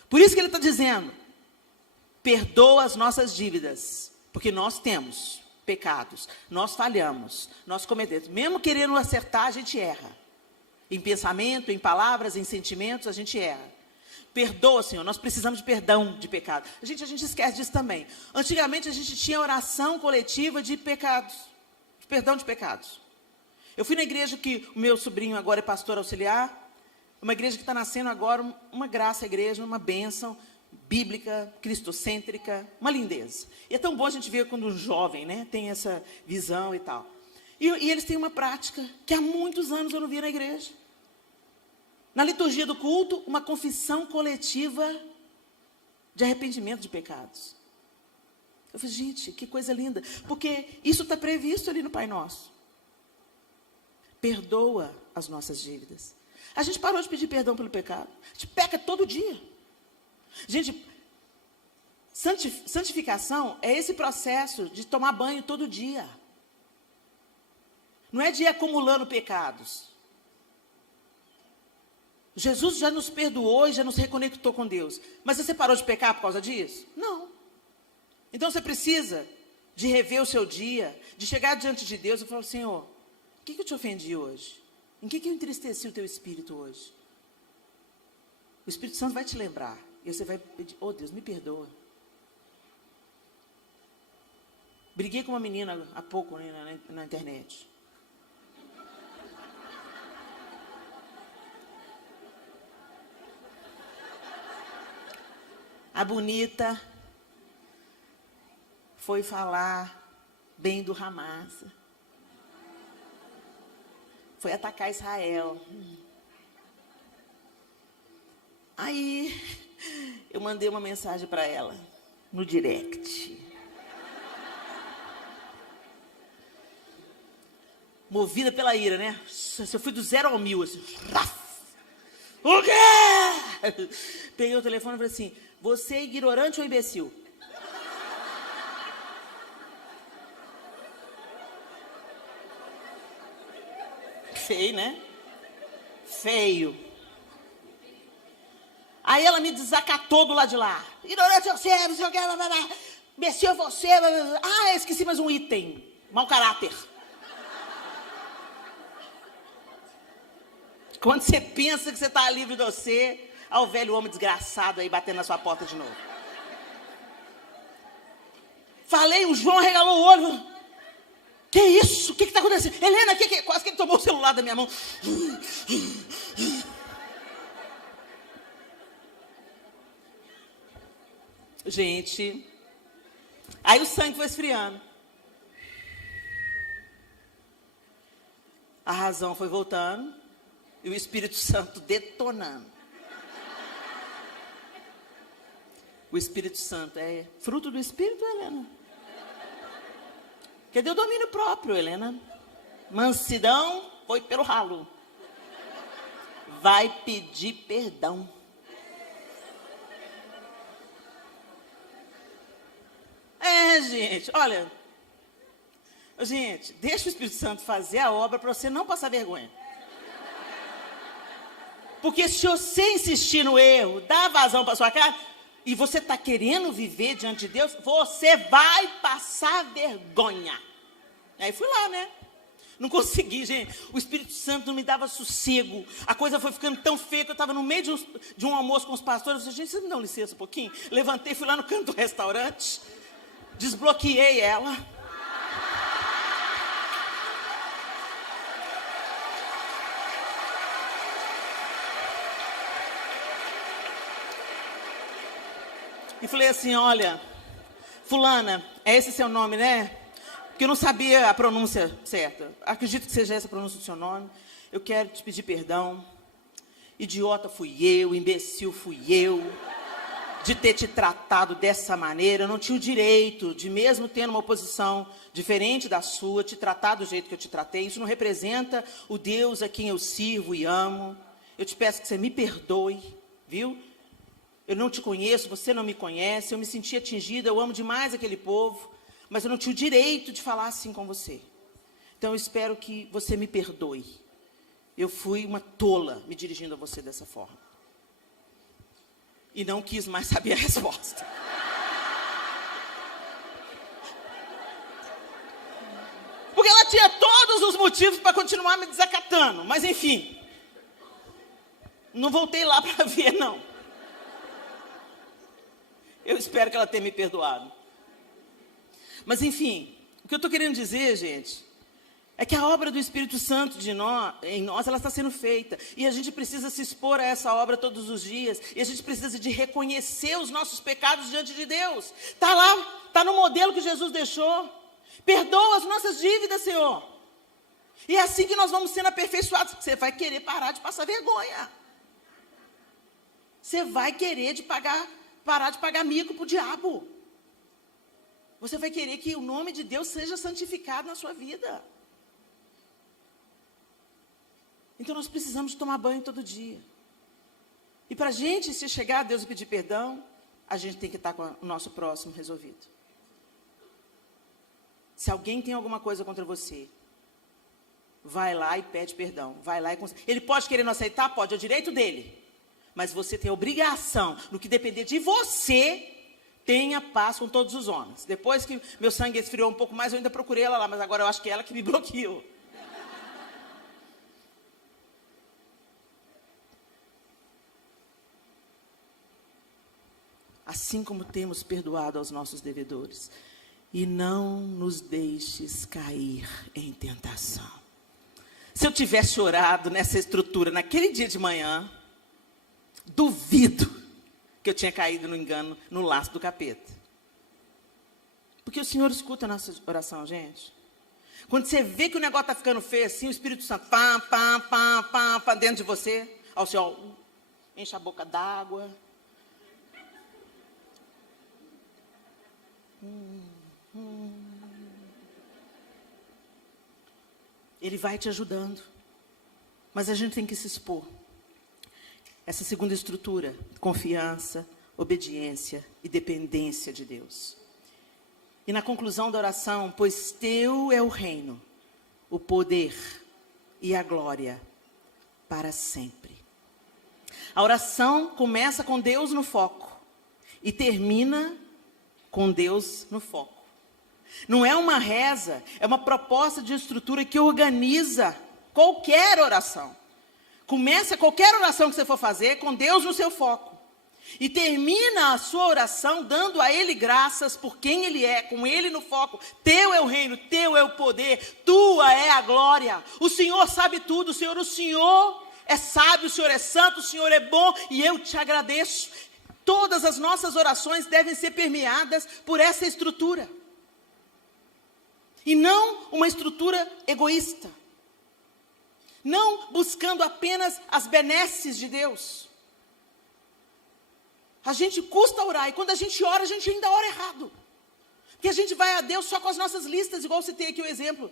Por isso que ele está dizendo, perdoa as nossas dívidas, porque nós temos pecados, nós falhamos, nós cometemos. Mesmo querendo acertar, a gente erra. Em pensamento, em palavras, em sentimentos, a gente erra. Perdoa, Senhor, nós precisamos de perdão de pecado. A gente esquece disso também. Antigamente a gente tinha oração coletiva de pecados, de perdão de pecados. Eu fui na igreja que o meu sobrinho agora é pastor auxiliar, uma igreja que está nascendo agora, uma graça igreja, uma bênção bíblica, cristocêntrica, uma lindeza. E é tão bom a gente ver quando um jovem, né, tem essa visão e tal. E eles têm uma prática que há muitos anos eu não via na igreja. Na liturgia do culto, uma confissão coletiva de arrependimento de pecados. Eu falei, gente, que coisa linda. Porque isso está previsto ali no Pai Nosso. Perdoa as nossas dívidas. A gente parou de pedir perdão pelo pecado. A gente peca todo dia. Gente, santificação é esse processo de tomar banho todo dia. Não é de ir acumulando pecados. Jesus já nos perdoou e já nos reconectou com Deus. Mas você parou de pecar por causa disso? Não. Então você precisa de rever o seu dia, de chegar diante de Deus e falar, Senhor, o que eu te ofendi hoje? Em que eu entristeci o teu espírito hoje? O Espírito Santo vai te lembrar. E você vai pedir, oh Deus, me perdoa. Briguei com uma menina há pouco, né, na internet. A bonita foi falar bem do Hamas. Foi atacar Israel. Aí, eu mandei uma mensagem para ela, no direct. Movida pela ira, né? Eu fui do 0 ao 1000, assim. O quê? Peguei o telefone e falei assim, você é ignorante ou imbecil? Feio, né? Feio. Aí ela me desacatou do lado de lá. Ignorante você, não sei o que, imbecil é você. Ah, esqueci mais um item. Mau caráter. Quando você pensa que você está livre de você, ao velho homem desgraçado aí batendo na sua porta de novo. Falei, o João arregalou o olho. Que isso? O que está acontecendo? Helena, quase que ele tomou o celular da minha mão. Gente, aí o sangue foi esfriando. A razão foi voltando e o Espírito Santo detonando. O Espírito Santo é fruto do Espírito, Helena? Cadê o domínio próprio, Helena? Mansidão foi pelo ralo. Vai pedir perdão. Gente, olha. Gente, deixa o Espírito Santo fazer a obra para você não passar vergonha. Porque se você insistir no erro, dar vazão para sua cara, e você está querendo viver diante de Deus, você vai passar vergonha. Aí fui lá, né? Não consegui, gente. O Espírito Santo não me dava sossego. A coisa foi ficando tão feia que eu estava no meio de um almoço com os pastores. Eu disse, gente, vocês me dão licença um pouquinho? Levantei, fui lá no canto do restaurante. Desbloqueei ela. E falei assim, olha, fulana, é esse seu nome, né? Porque eu não sabia a pronúncia certa. Acredito que seja essa a pronúncia do seu nome. Eu quero te pedir perdão. Idiota fui eu, imbecil fui eu, de ter te tratado dessa maneira. Eu não tinha o direito de, mesmo tendo uma posição diferente da sua, te tratar do jeito que eu te tratei. Isso não representa o Deus a quem eu sirvo e amo. Eu te peço que você me perdoe, viu? Eu não te conheço, você não me conhece. Eu me senti atingida, eu amo demais aquele povo. Mas eu não tinha o direito de falar assim com você. Então, eu espero que você me perdoe. Eu fui uma tola me dirigindo a você dessa forma. E não quis mais saber a resposta. Porque ela tinha todos os motivos para continuar me desacatando. Mas, enfim. Não voltei lá para ver, não. Eu espero que ela tenha me perdoado. Mas, enfim, o que eu estou querendo dizer, gente, é que a obra do Espírito Santo em nós, ela está sendo feita. E a gente precisa se expor a essa obra todos os dias. E a gente precisa de reconhecer os nossos pecados diante de Deus. Está lá, está no modelo que Jesus deixou. Perdoa as nossas dívidas, Senhor. E é assim que nós vamos sendo aperfeiçoados. Você vai querer parar de passar vergonha. Você vai querer parar de pagar mico para o diabo. Você vai querer que o nome de Deus seja santificado na sua vida. Então nós precisamos tomar banho todo dia. E para a gente, se chegar a Deus e pedir perdão, a gente tem que estar com o nosso próximo resolvido. Se alguém tem alguma coisa contra você, vai lá e pede perdão. Vai lá e ele pode querer não aceitar? Pode, é o direito dele. Mas você tem a obrigação, no que depender de você, tenha paz com todos os homens. Depois que meu sangue esfriou um pouco mais, eu ainda procurei ela lá, mas agora eu acho que é ela que me bloqueou. Assim como temos perdoado aos nossos devedores. E não nos deixes cair em tentação. Se eu tivesse orado nessa estrutura naquele dia de manhã, duvido que eu tinha caído no engano, no laço do capeta. Porque o Senhor escuta a nossa oração, gente. Quando você vê que o negócio está ficando feio assim, o Espírito Santo, pá, dentro de você, ao Senhor, enche a boca d'água. Ele vai te ajudando. Mas a gente tem que se expor. Essa segunda estrutura, confiança, obediência e dependência de Deus. E na conclusão da oração, pois teu é o reino, o poder e a glória para sempre. A oração começa com Deus no foco e termina com Deus no foco. Não é uma reza, é uma proposta de estrutura que organiza qualquer oração. Começa qualquer oração que você for fazer com Deus no seu foco. E termina a sua oração dando a Ele graças por quem Ele é, com Ele no foco. Teu é o reino, teu é o poder, tua é a glória. O Senhor sabe tudo, o Senhor é sábio, o Senhor é santo, o Senhor é bom e eu te agradeço. Todas as nossas orações devem ser permeadas por essa estrutura. E não uma estrutura egoísta. Não buscando apenas as benesses de Deus. A gente custa orar, e quando a gente ora, a gente ainda ora errado. Porque a gente vai a Deus só com as nossas listas, igual eu citei aqui o exemplo.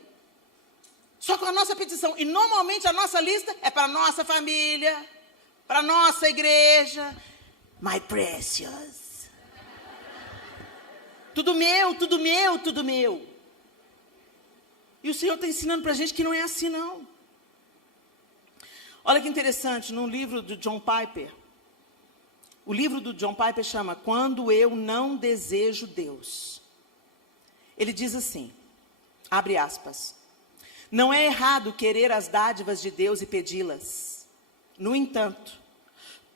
Só com a nossa petição. E normalmente a nossa lista é para a nossa família, para a nossa igreja. My precious. Tudo meu, tudo meu, tudo meu. E o Senhor está ensinando para a gente que não é assim, não. Olha que interessante, no livro do John Piper, o livro do John Piper chama Quando Eu Não Desejo Deus. Ele diz assim, abre aspas, Não é errado querer as dádivas de Deus e pedi-las. No entanto,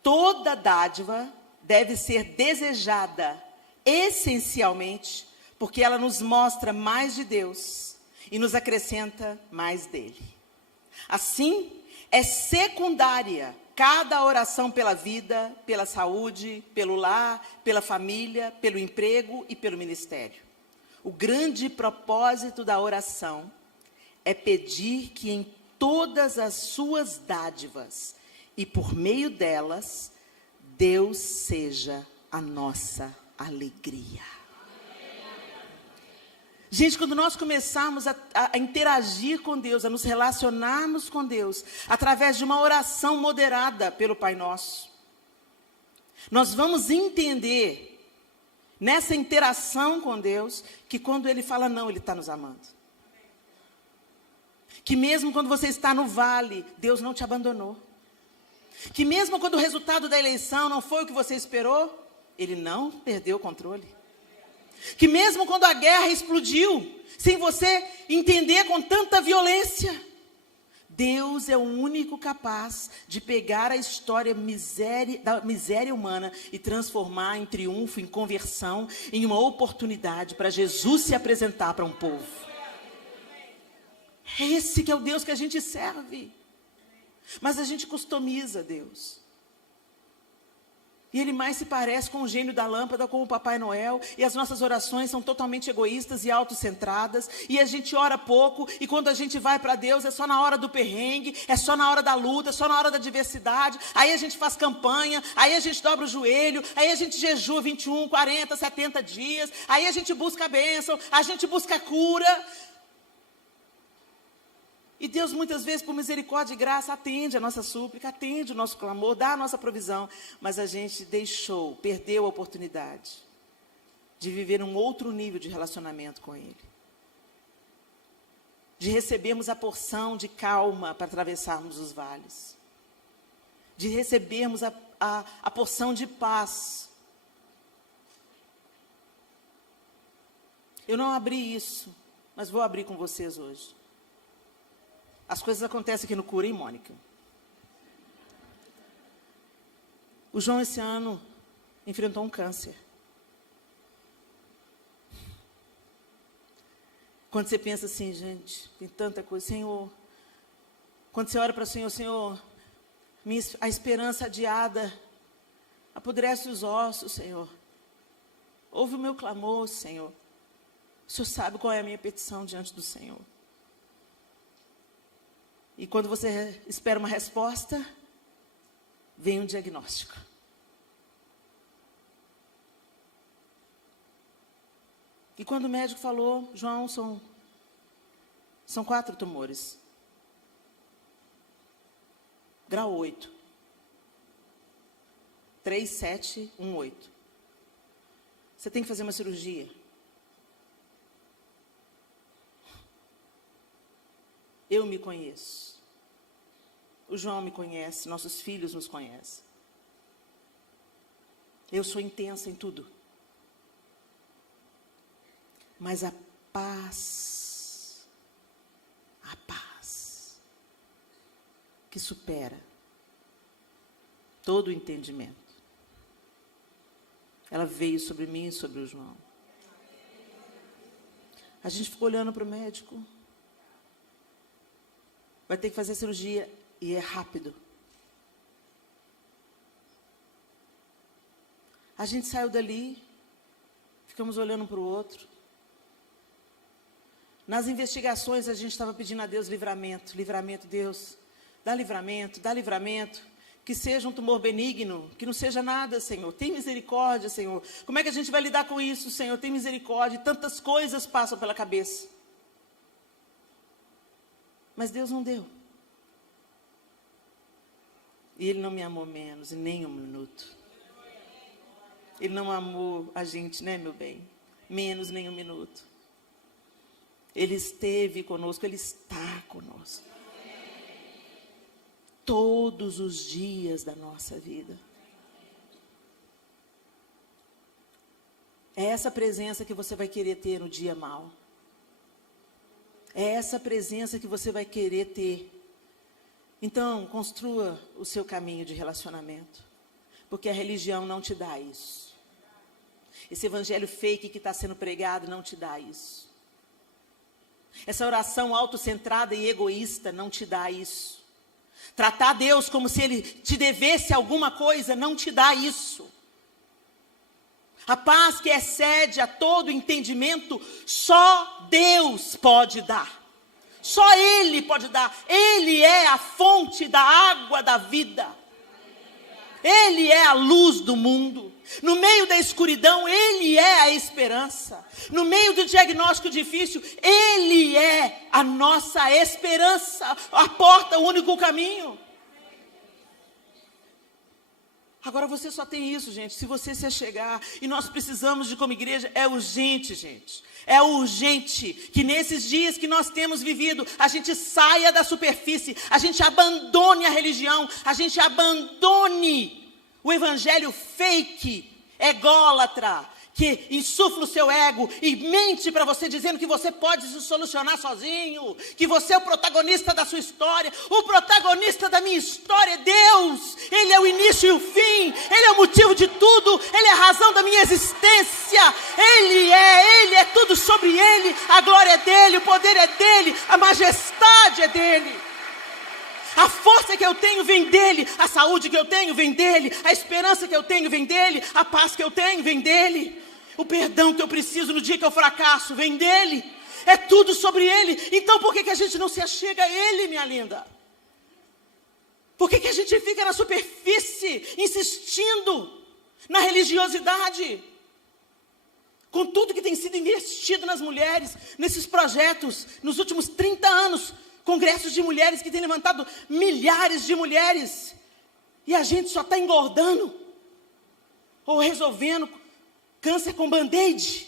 toda dádiva deve ser desejada essencialmente porque ela nos mostra mais de Deus e nos acrescenta mais dele. Assim, é secundária cada oração pela vida, pela saúde, pelo lar, pela família, pelo emprego e pelo ministério. O grande propósito da oração é pedir que em todas as suas dádivas e por meio delas, Deus seja a nossa alegria. Gente, quando nós começarmos a interagir com Deus, a nos relacionarmos com Deus, através de uma oração moderada pelo Pai Nosso, nós vamos entender, nessa interação com Deus, que quando Ele fala não, Ele está nos amando. Que mesmo quando você está no vale, Deus não te abandonou. Que mesmo quando o resultado da eleição não foi o que você esperou, Ele não perdeu o controle. Que mesmo quando a guerra explodiu, sem você entender com tanta violência, Deus é o único capaz de pegar a história da miséria humana e transformar em triunfo, em conversão, em uma oportunidade para Jesus se apresentar para um povo. É esse que é o Deus que a gente serve. Mas a gente customiza Deus. E Ele mais se parece com o gênio da lâmpada, com o Papai Noel. E as nossas orações são totalmente egoístas e autocentradas. E a gente ora pouco. E quando a gente vai para Deus, é só na hora do perrengue. É só na hora da luta, é só na hora da adversidade. Aí a gente faz campanha. Aí a gente dobra o joelho. Aí a gente jejua 21, 40, 70 dias. Aí a gente busca a bênção. A gente busca a cura. E Deus, muitas vezes, por misericórdia e graça, atende a nossa súplica, atende o nosso clamor, dá a nossa provisão. Mas a gente perdeu a oportunidade de viver um outro nível de relacionamento com Ele. De recebermos a porção de calma para atravessarmos os vales. De recebermos a porção de paz. Eu não abri isso, mas vou abrir com vocês hoje. As coisas acontecem aqui no Cura, hein, Mônica? O João, esse ano, enfrentou um câncer. Quando você pensa assim, gente, tem tanta coisa, Senhor. Quando você ora para o Senhor, Senhor, a esperança adiada, apodrece os ossos, Senhor. Ouve o meu clamor, Senhor. O Senhor sabe qual é a minha petição diante do Senhor. E quando você espera uma resposta, vem um diagnóstico. E quando o médico falou, João, são 4 tumores. Grau 8. 3, 7, 1, 8. Você tem que fazer uma cirurgia. Eu me conheço. O João me conhece, nossos filhos nos conhecem. Eu sou intensa em tudo. Mas a paz que supera todo o entendimento, ela veio sobre mim e sobre o João. A gente ficou olhando para o médico. Vai ter que fazer cirurgia e é rápido. A gente saiu dali, ficamos olhando um para o outro. Nas investigações a gente estava pedindo a Deus livramento. Livramento, Deus, dá livramento, dá livramento. Que seja um tumor benigno, que não seja nada, Senhor. Tem misericórdia, Senhor. Como é que a gente vai lidar com isso, Senhor? Tem misericórdia. Tantas coisas passam pela cabeça. Mas Deus não deu. E Ele não me amou menos, em nem um minuto. Ele não amou a gente, né, meu bem? Menos nem um minuto. Ele esteve conosco, Ele está conosco. Todos os dias da nossa vida. É essa presença que você vai querer ter no dia mau. É essa presença que você vai querer ter. Então, construa o seu caminho de relacionamento. Porque a religião não te dá isso. Esse evangelho fake que está sendo pregado não te dá isso. Essa oração autocentrada e egoísta não te dá isso. Tratar Deus como se Ele te devesse alguma coisa não te dá isso. A paz que excede a todo entendimento, só Deus pode dar. Só Ele pode dar. Ele é a fonte da água da vida. Ele é a luz do mundo. No meio da escuridão, Ele é a esperança. No meio do diagnóstico difícil, Ele é a nossa esperança. A porta, o único caminho. Agora você só tem isso, gente, se você se achegar. E nós precisamos de, como igreja, é urgente, gente. É urgente que nesses dias que nós temos vivido, a gente saia da superfície, a gente abandone a religião, a gente abandone o evangelho fake, ególatra, que insufla o seu ego e mente para você dizendo que você pode se solucionar sozinho, que você é o protagonista da sua história. O protagonista da minha história é Deus. Ele é o início e o fim, Ele é o motivo de tudo, Ele é a razão da minha existência. Ele é tudo sobre Ele, a glória é dEle, o poder é dEle, a majestade é dEle. A força que eu tenho vem dEle, a saúde que eu tenho vem dEle, a esperança que eu tenho vem dEle, a paz que eu tenho vem dEle. O perdão que eu preciso no dia que eu fracasso vem dEle. É tudo sobre Ele. Então por que a gente não se achega a Ele, minha linda? Por que a gente fica na superfície, insistindo na religiosidade? Com tudo que tem sido investido nas mulheres, nesses projetos, nos últimos 30 anos, congressos de mulheres que têm levantado milhares de mulheres. E a gente só está engordando. Ou resolvendo câncer com band-aid.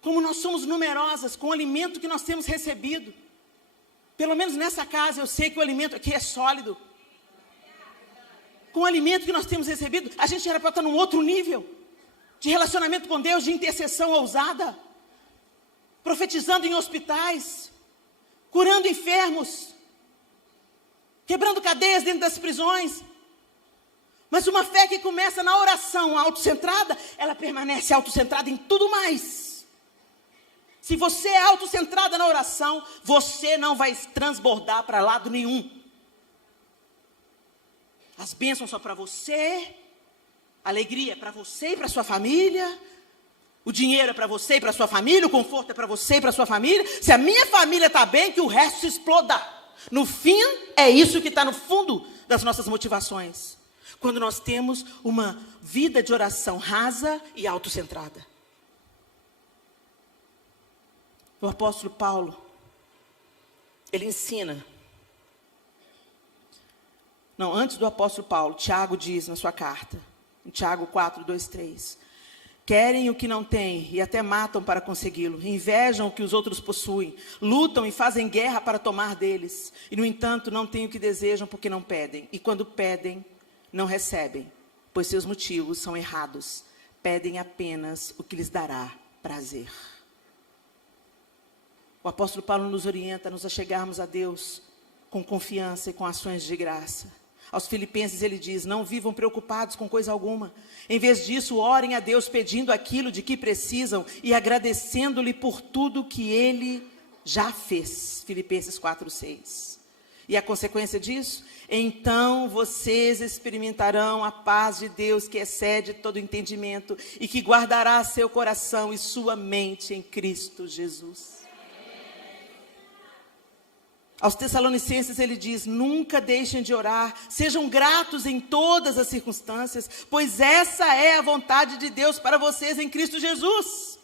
Como nós somos numerosas com o alimento que nós temos recebido. Pelo menos nessa casa eu sei que o alimento aqui é sólido. Com o alimento que nós temos recebido, a gente era para estar num outro nível de relacionamento com Deus, de intercessão ousada, profetizando em hospitais, curando enfermos, quebrando cadeias dentro das prisões. Mas uma fé que começa na oração autocentrada, ela permanece autocentrada em tudo mais. Se você é autocentrada na oração, você não vai transbordar para lado nenhum. As bênçãos são para você, a alegria é para você e para sua família, o dinheiro é para você e para sua família, o conforto é para você e para sua família. Se a minha família está bem, que o resto se exploda. No fim, é isso que está no fundo das nossas motivações. Quando nós temos uma vida de oração rasa e autocentrada. O apóstolo Paulo, ele ensina. Não, antes do apóstolo Paulo, Tiago diz na sua carta, em Tiago 4, 2, 3. Querem o que não têm e até matam para consegui-lo. Invejam o que os outros possuem. Lutam e fazem guerra para tomar deles. E, no entanto, não têm o que desejam porque não pedem. E quando pedem, não recebem, pois seus motivos são errados. Pedem apenas o que lhes dará prazer. O apóstolo Paulo nos orienta a nos achegarmos a Deus com confiança e com ações de graça. Aos Filipenses ele diz, não vivam preocupados com coisa alguma. Em vez disso, orem a Deus pedindo aquilo de que precisam e agradecendo-lhe por tudo que Ele já fez. Filipenses 4, 6. E a consequência disso? Então vocês experimentarão a paz de Deus que excede todo entendimento e que guardará seu coração e sua mente em Cristo Jesus. Aos Tessalonicenses ele diz, nunca deixem de orar, sejam gratos em todas as circunstâncias, pois essa é a vontade de Deus para vocês em Cristo Jesus.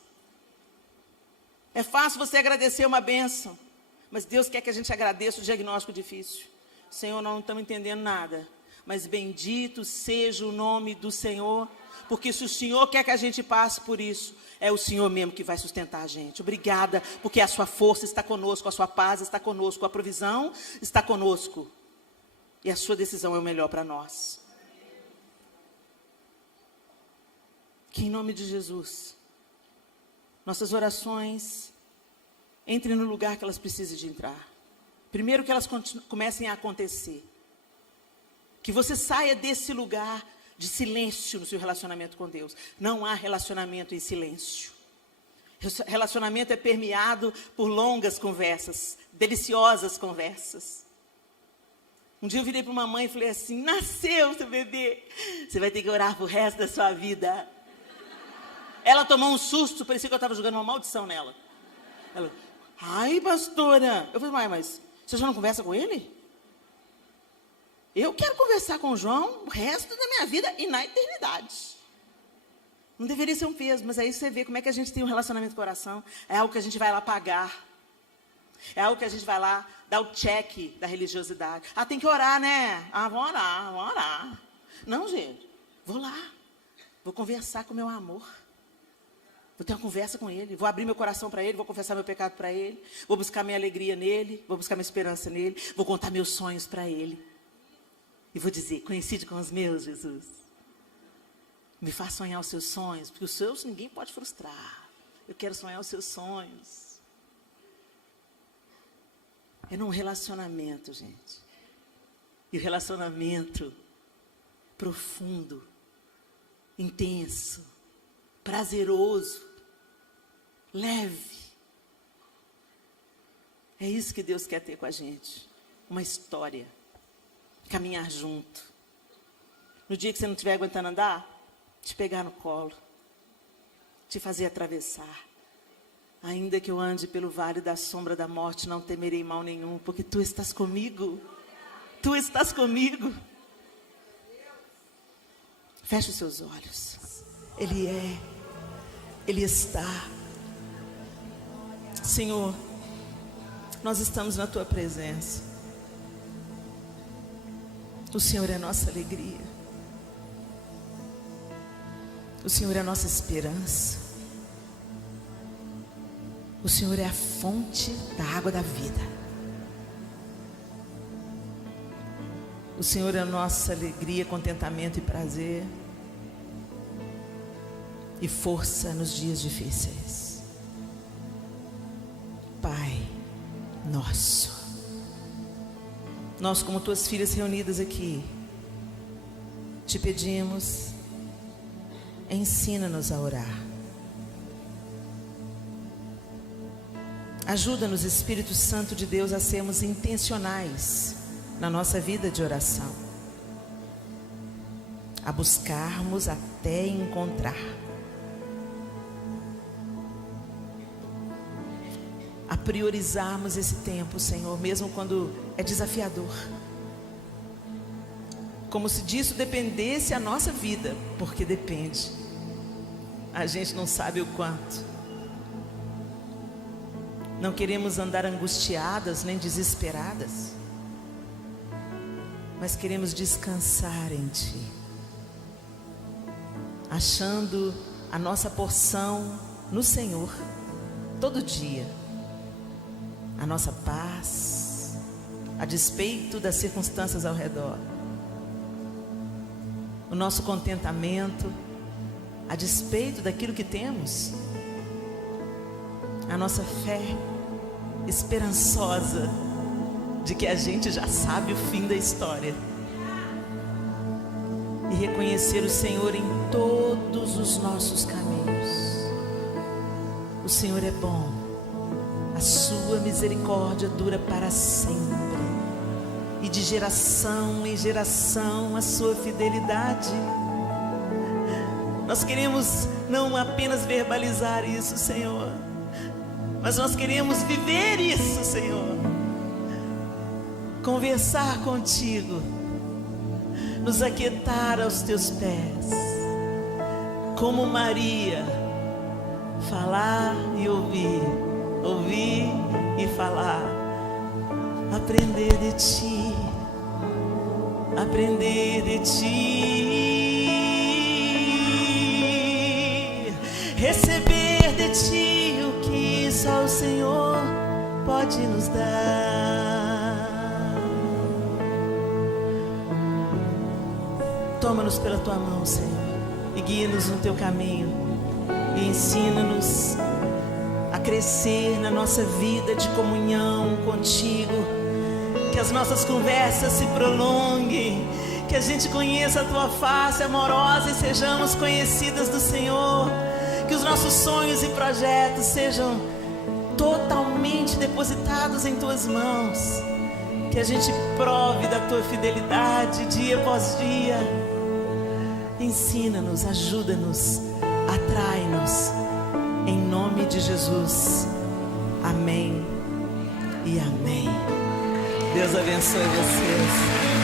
É fácil você agradecer uma bênção, mas Deus quer que a gente agradeça o diagnóstico difícil. Senhor, nós não estamos entendendo nada, mas bendito seja o nome do Senhor, porque se o Senhor quer que a gente passe por isso, é o Senhor mesmo que vai sustentar a gente. Obrigada, porque a sua força está conosco, a sua paz está conosco, a provisão está conosco. E a sua decisão é o melhor para nós. Que em nome de Jesus, nossas orações entrem no lugar que elas precisam de entrar. Primeiro, que elas comecem a acontecer. Que você saia desse lugar de silêncio no seu relacionamento com Deus. Não há relacionamento em silêncio. Relacionamento é permeado por longas conversas, deliciosas conversas. Um dia eu virei para uma mãe e falei assim: nasceu seu bebê, você vai ter que orar pro resto da sua vida. Ela tomou um susto, parecia que eu estava jogando uma maldição nela. Ela: ai, pastora. Eu falei: mas você já não conversa com ele? Eu quero conversar com o João o resto da minha vida e na eternidade. Não deveria ser um peso, mas aí você vê como é que a gente tem um relacionamento com o coração. É algo que a gente vai lá pagar. É algo que a gente vai lá dar o check da religiosidade. Ah, tem que orar, né? Ah, vou orar. Não, gente, vou lá. Vou conversar com o meu amor. Vou ter uma conversa com ele. Vou abrir meu coração para ele, vou confessar meu pecado para ele. Vou buscar minha alegria nele, vou buscar minha esperança nele. Vou contar meus sonhos para ele. E vou dizer: coincide com os meus, Jesus. Me faz sonhar os seus sonhos, porque os seus ninguém pode frustrar. Eu quero sonhar os seus sonhos. É num relacionamento, gente. E o relacionamento profundo, intenso, prazeroso, leve. É isso que Deus quer ter com a gente. Uma história. Caminhar junto. No dia que você não estiver aguentando andar, te pegar no colo, te fazer atravessar. Ainda que eu ande pelo vale da sombra da morte, não temerei mal nenhum, porque tu estás comigo. Tu estás comigo. Feche os seus olhos. Ele está. Senhor, nós estamos na tua presença. O Senhor é a nossa alegria. O Senhor é a nossa esperança. O Senhor é a fonte da água da vida. O Senhor é a nossa alegria, contentamento e prazer. E força nos dias difíceis. Pai nosso, nós, como tuas filhas reunidas aqui, te pedimos, ensina-nos a orar. Ajuda-nos, Espírito Santo de Deus, a sermos intencionais na nossa vida de oração. A buscarmos até encontrar. A priorizarmos esse tempo, Senhor, mesmo quando é desafiador. Como se disso dependesse a nossa vida, porque depende. A gente não sabe o quanto. Não queremos andar angustiadas nem desesperadas, mas queremos descansar em Ti, achando a nossa porção no Senhor, todo dia, a nossa paz, a despeito das circunstâncias ao redor, o nosso contentamento, a despeito daquilo que temos, a nossa fé esperançosa de que a gente já sabe o fim da história, e reconhecer o Senhor em todos os nossos caminhos. O Senhor é bom, a sua misericórdia dura para sempre, e de geração em geração a sua fidelidade. Nós queremos não apenas verbalizar isso, Senhor, mas nós queremos viver isso, Senhor. Conversar contigo, nos aquietar aos teus pés, como Maria, falar e ouvir, ouvir e falar, aprender de ti, aprender de ti, receber de ti o que só o Senhor pode nos dar. Toma-nos pela tua mão, Senhor, e guia-nos no teu caminho, e ensina-nos crescer na nossa vida de comunhão contigo, que as nossas conversas se prolonguem, que a gente conheça a tua face amorosa e sejamos conhecidas do Senhor, que os nossos sonhos e projetos sejam totalmente depositados em tuas mãos, que a gente prove da tua fidelidade dia após dia. Ensina-nos, ajuda-nos, atrai-nos, em nome de Jesus. Amém e amém. Deus abençoe vocês.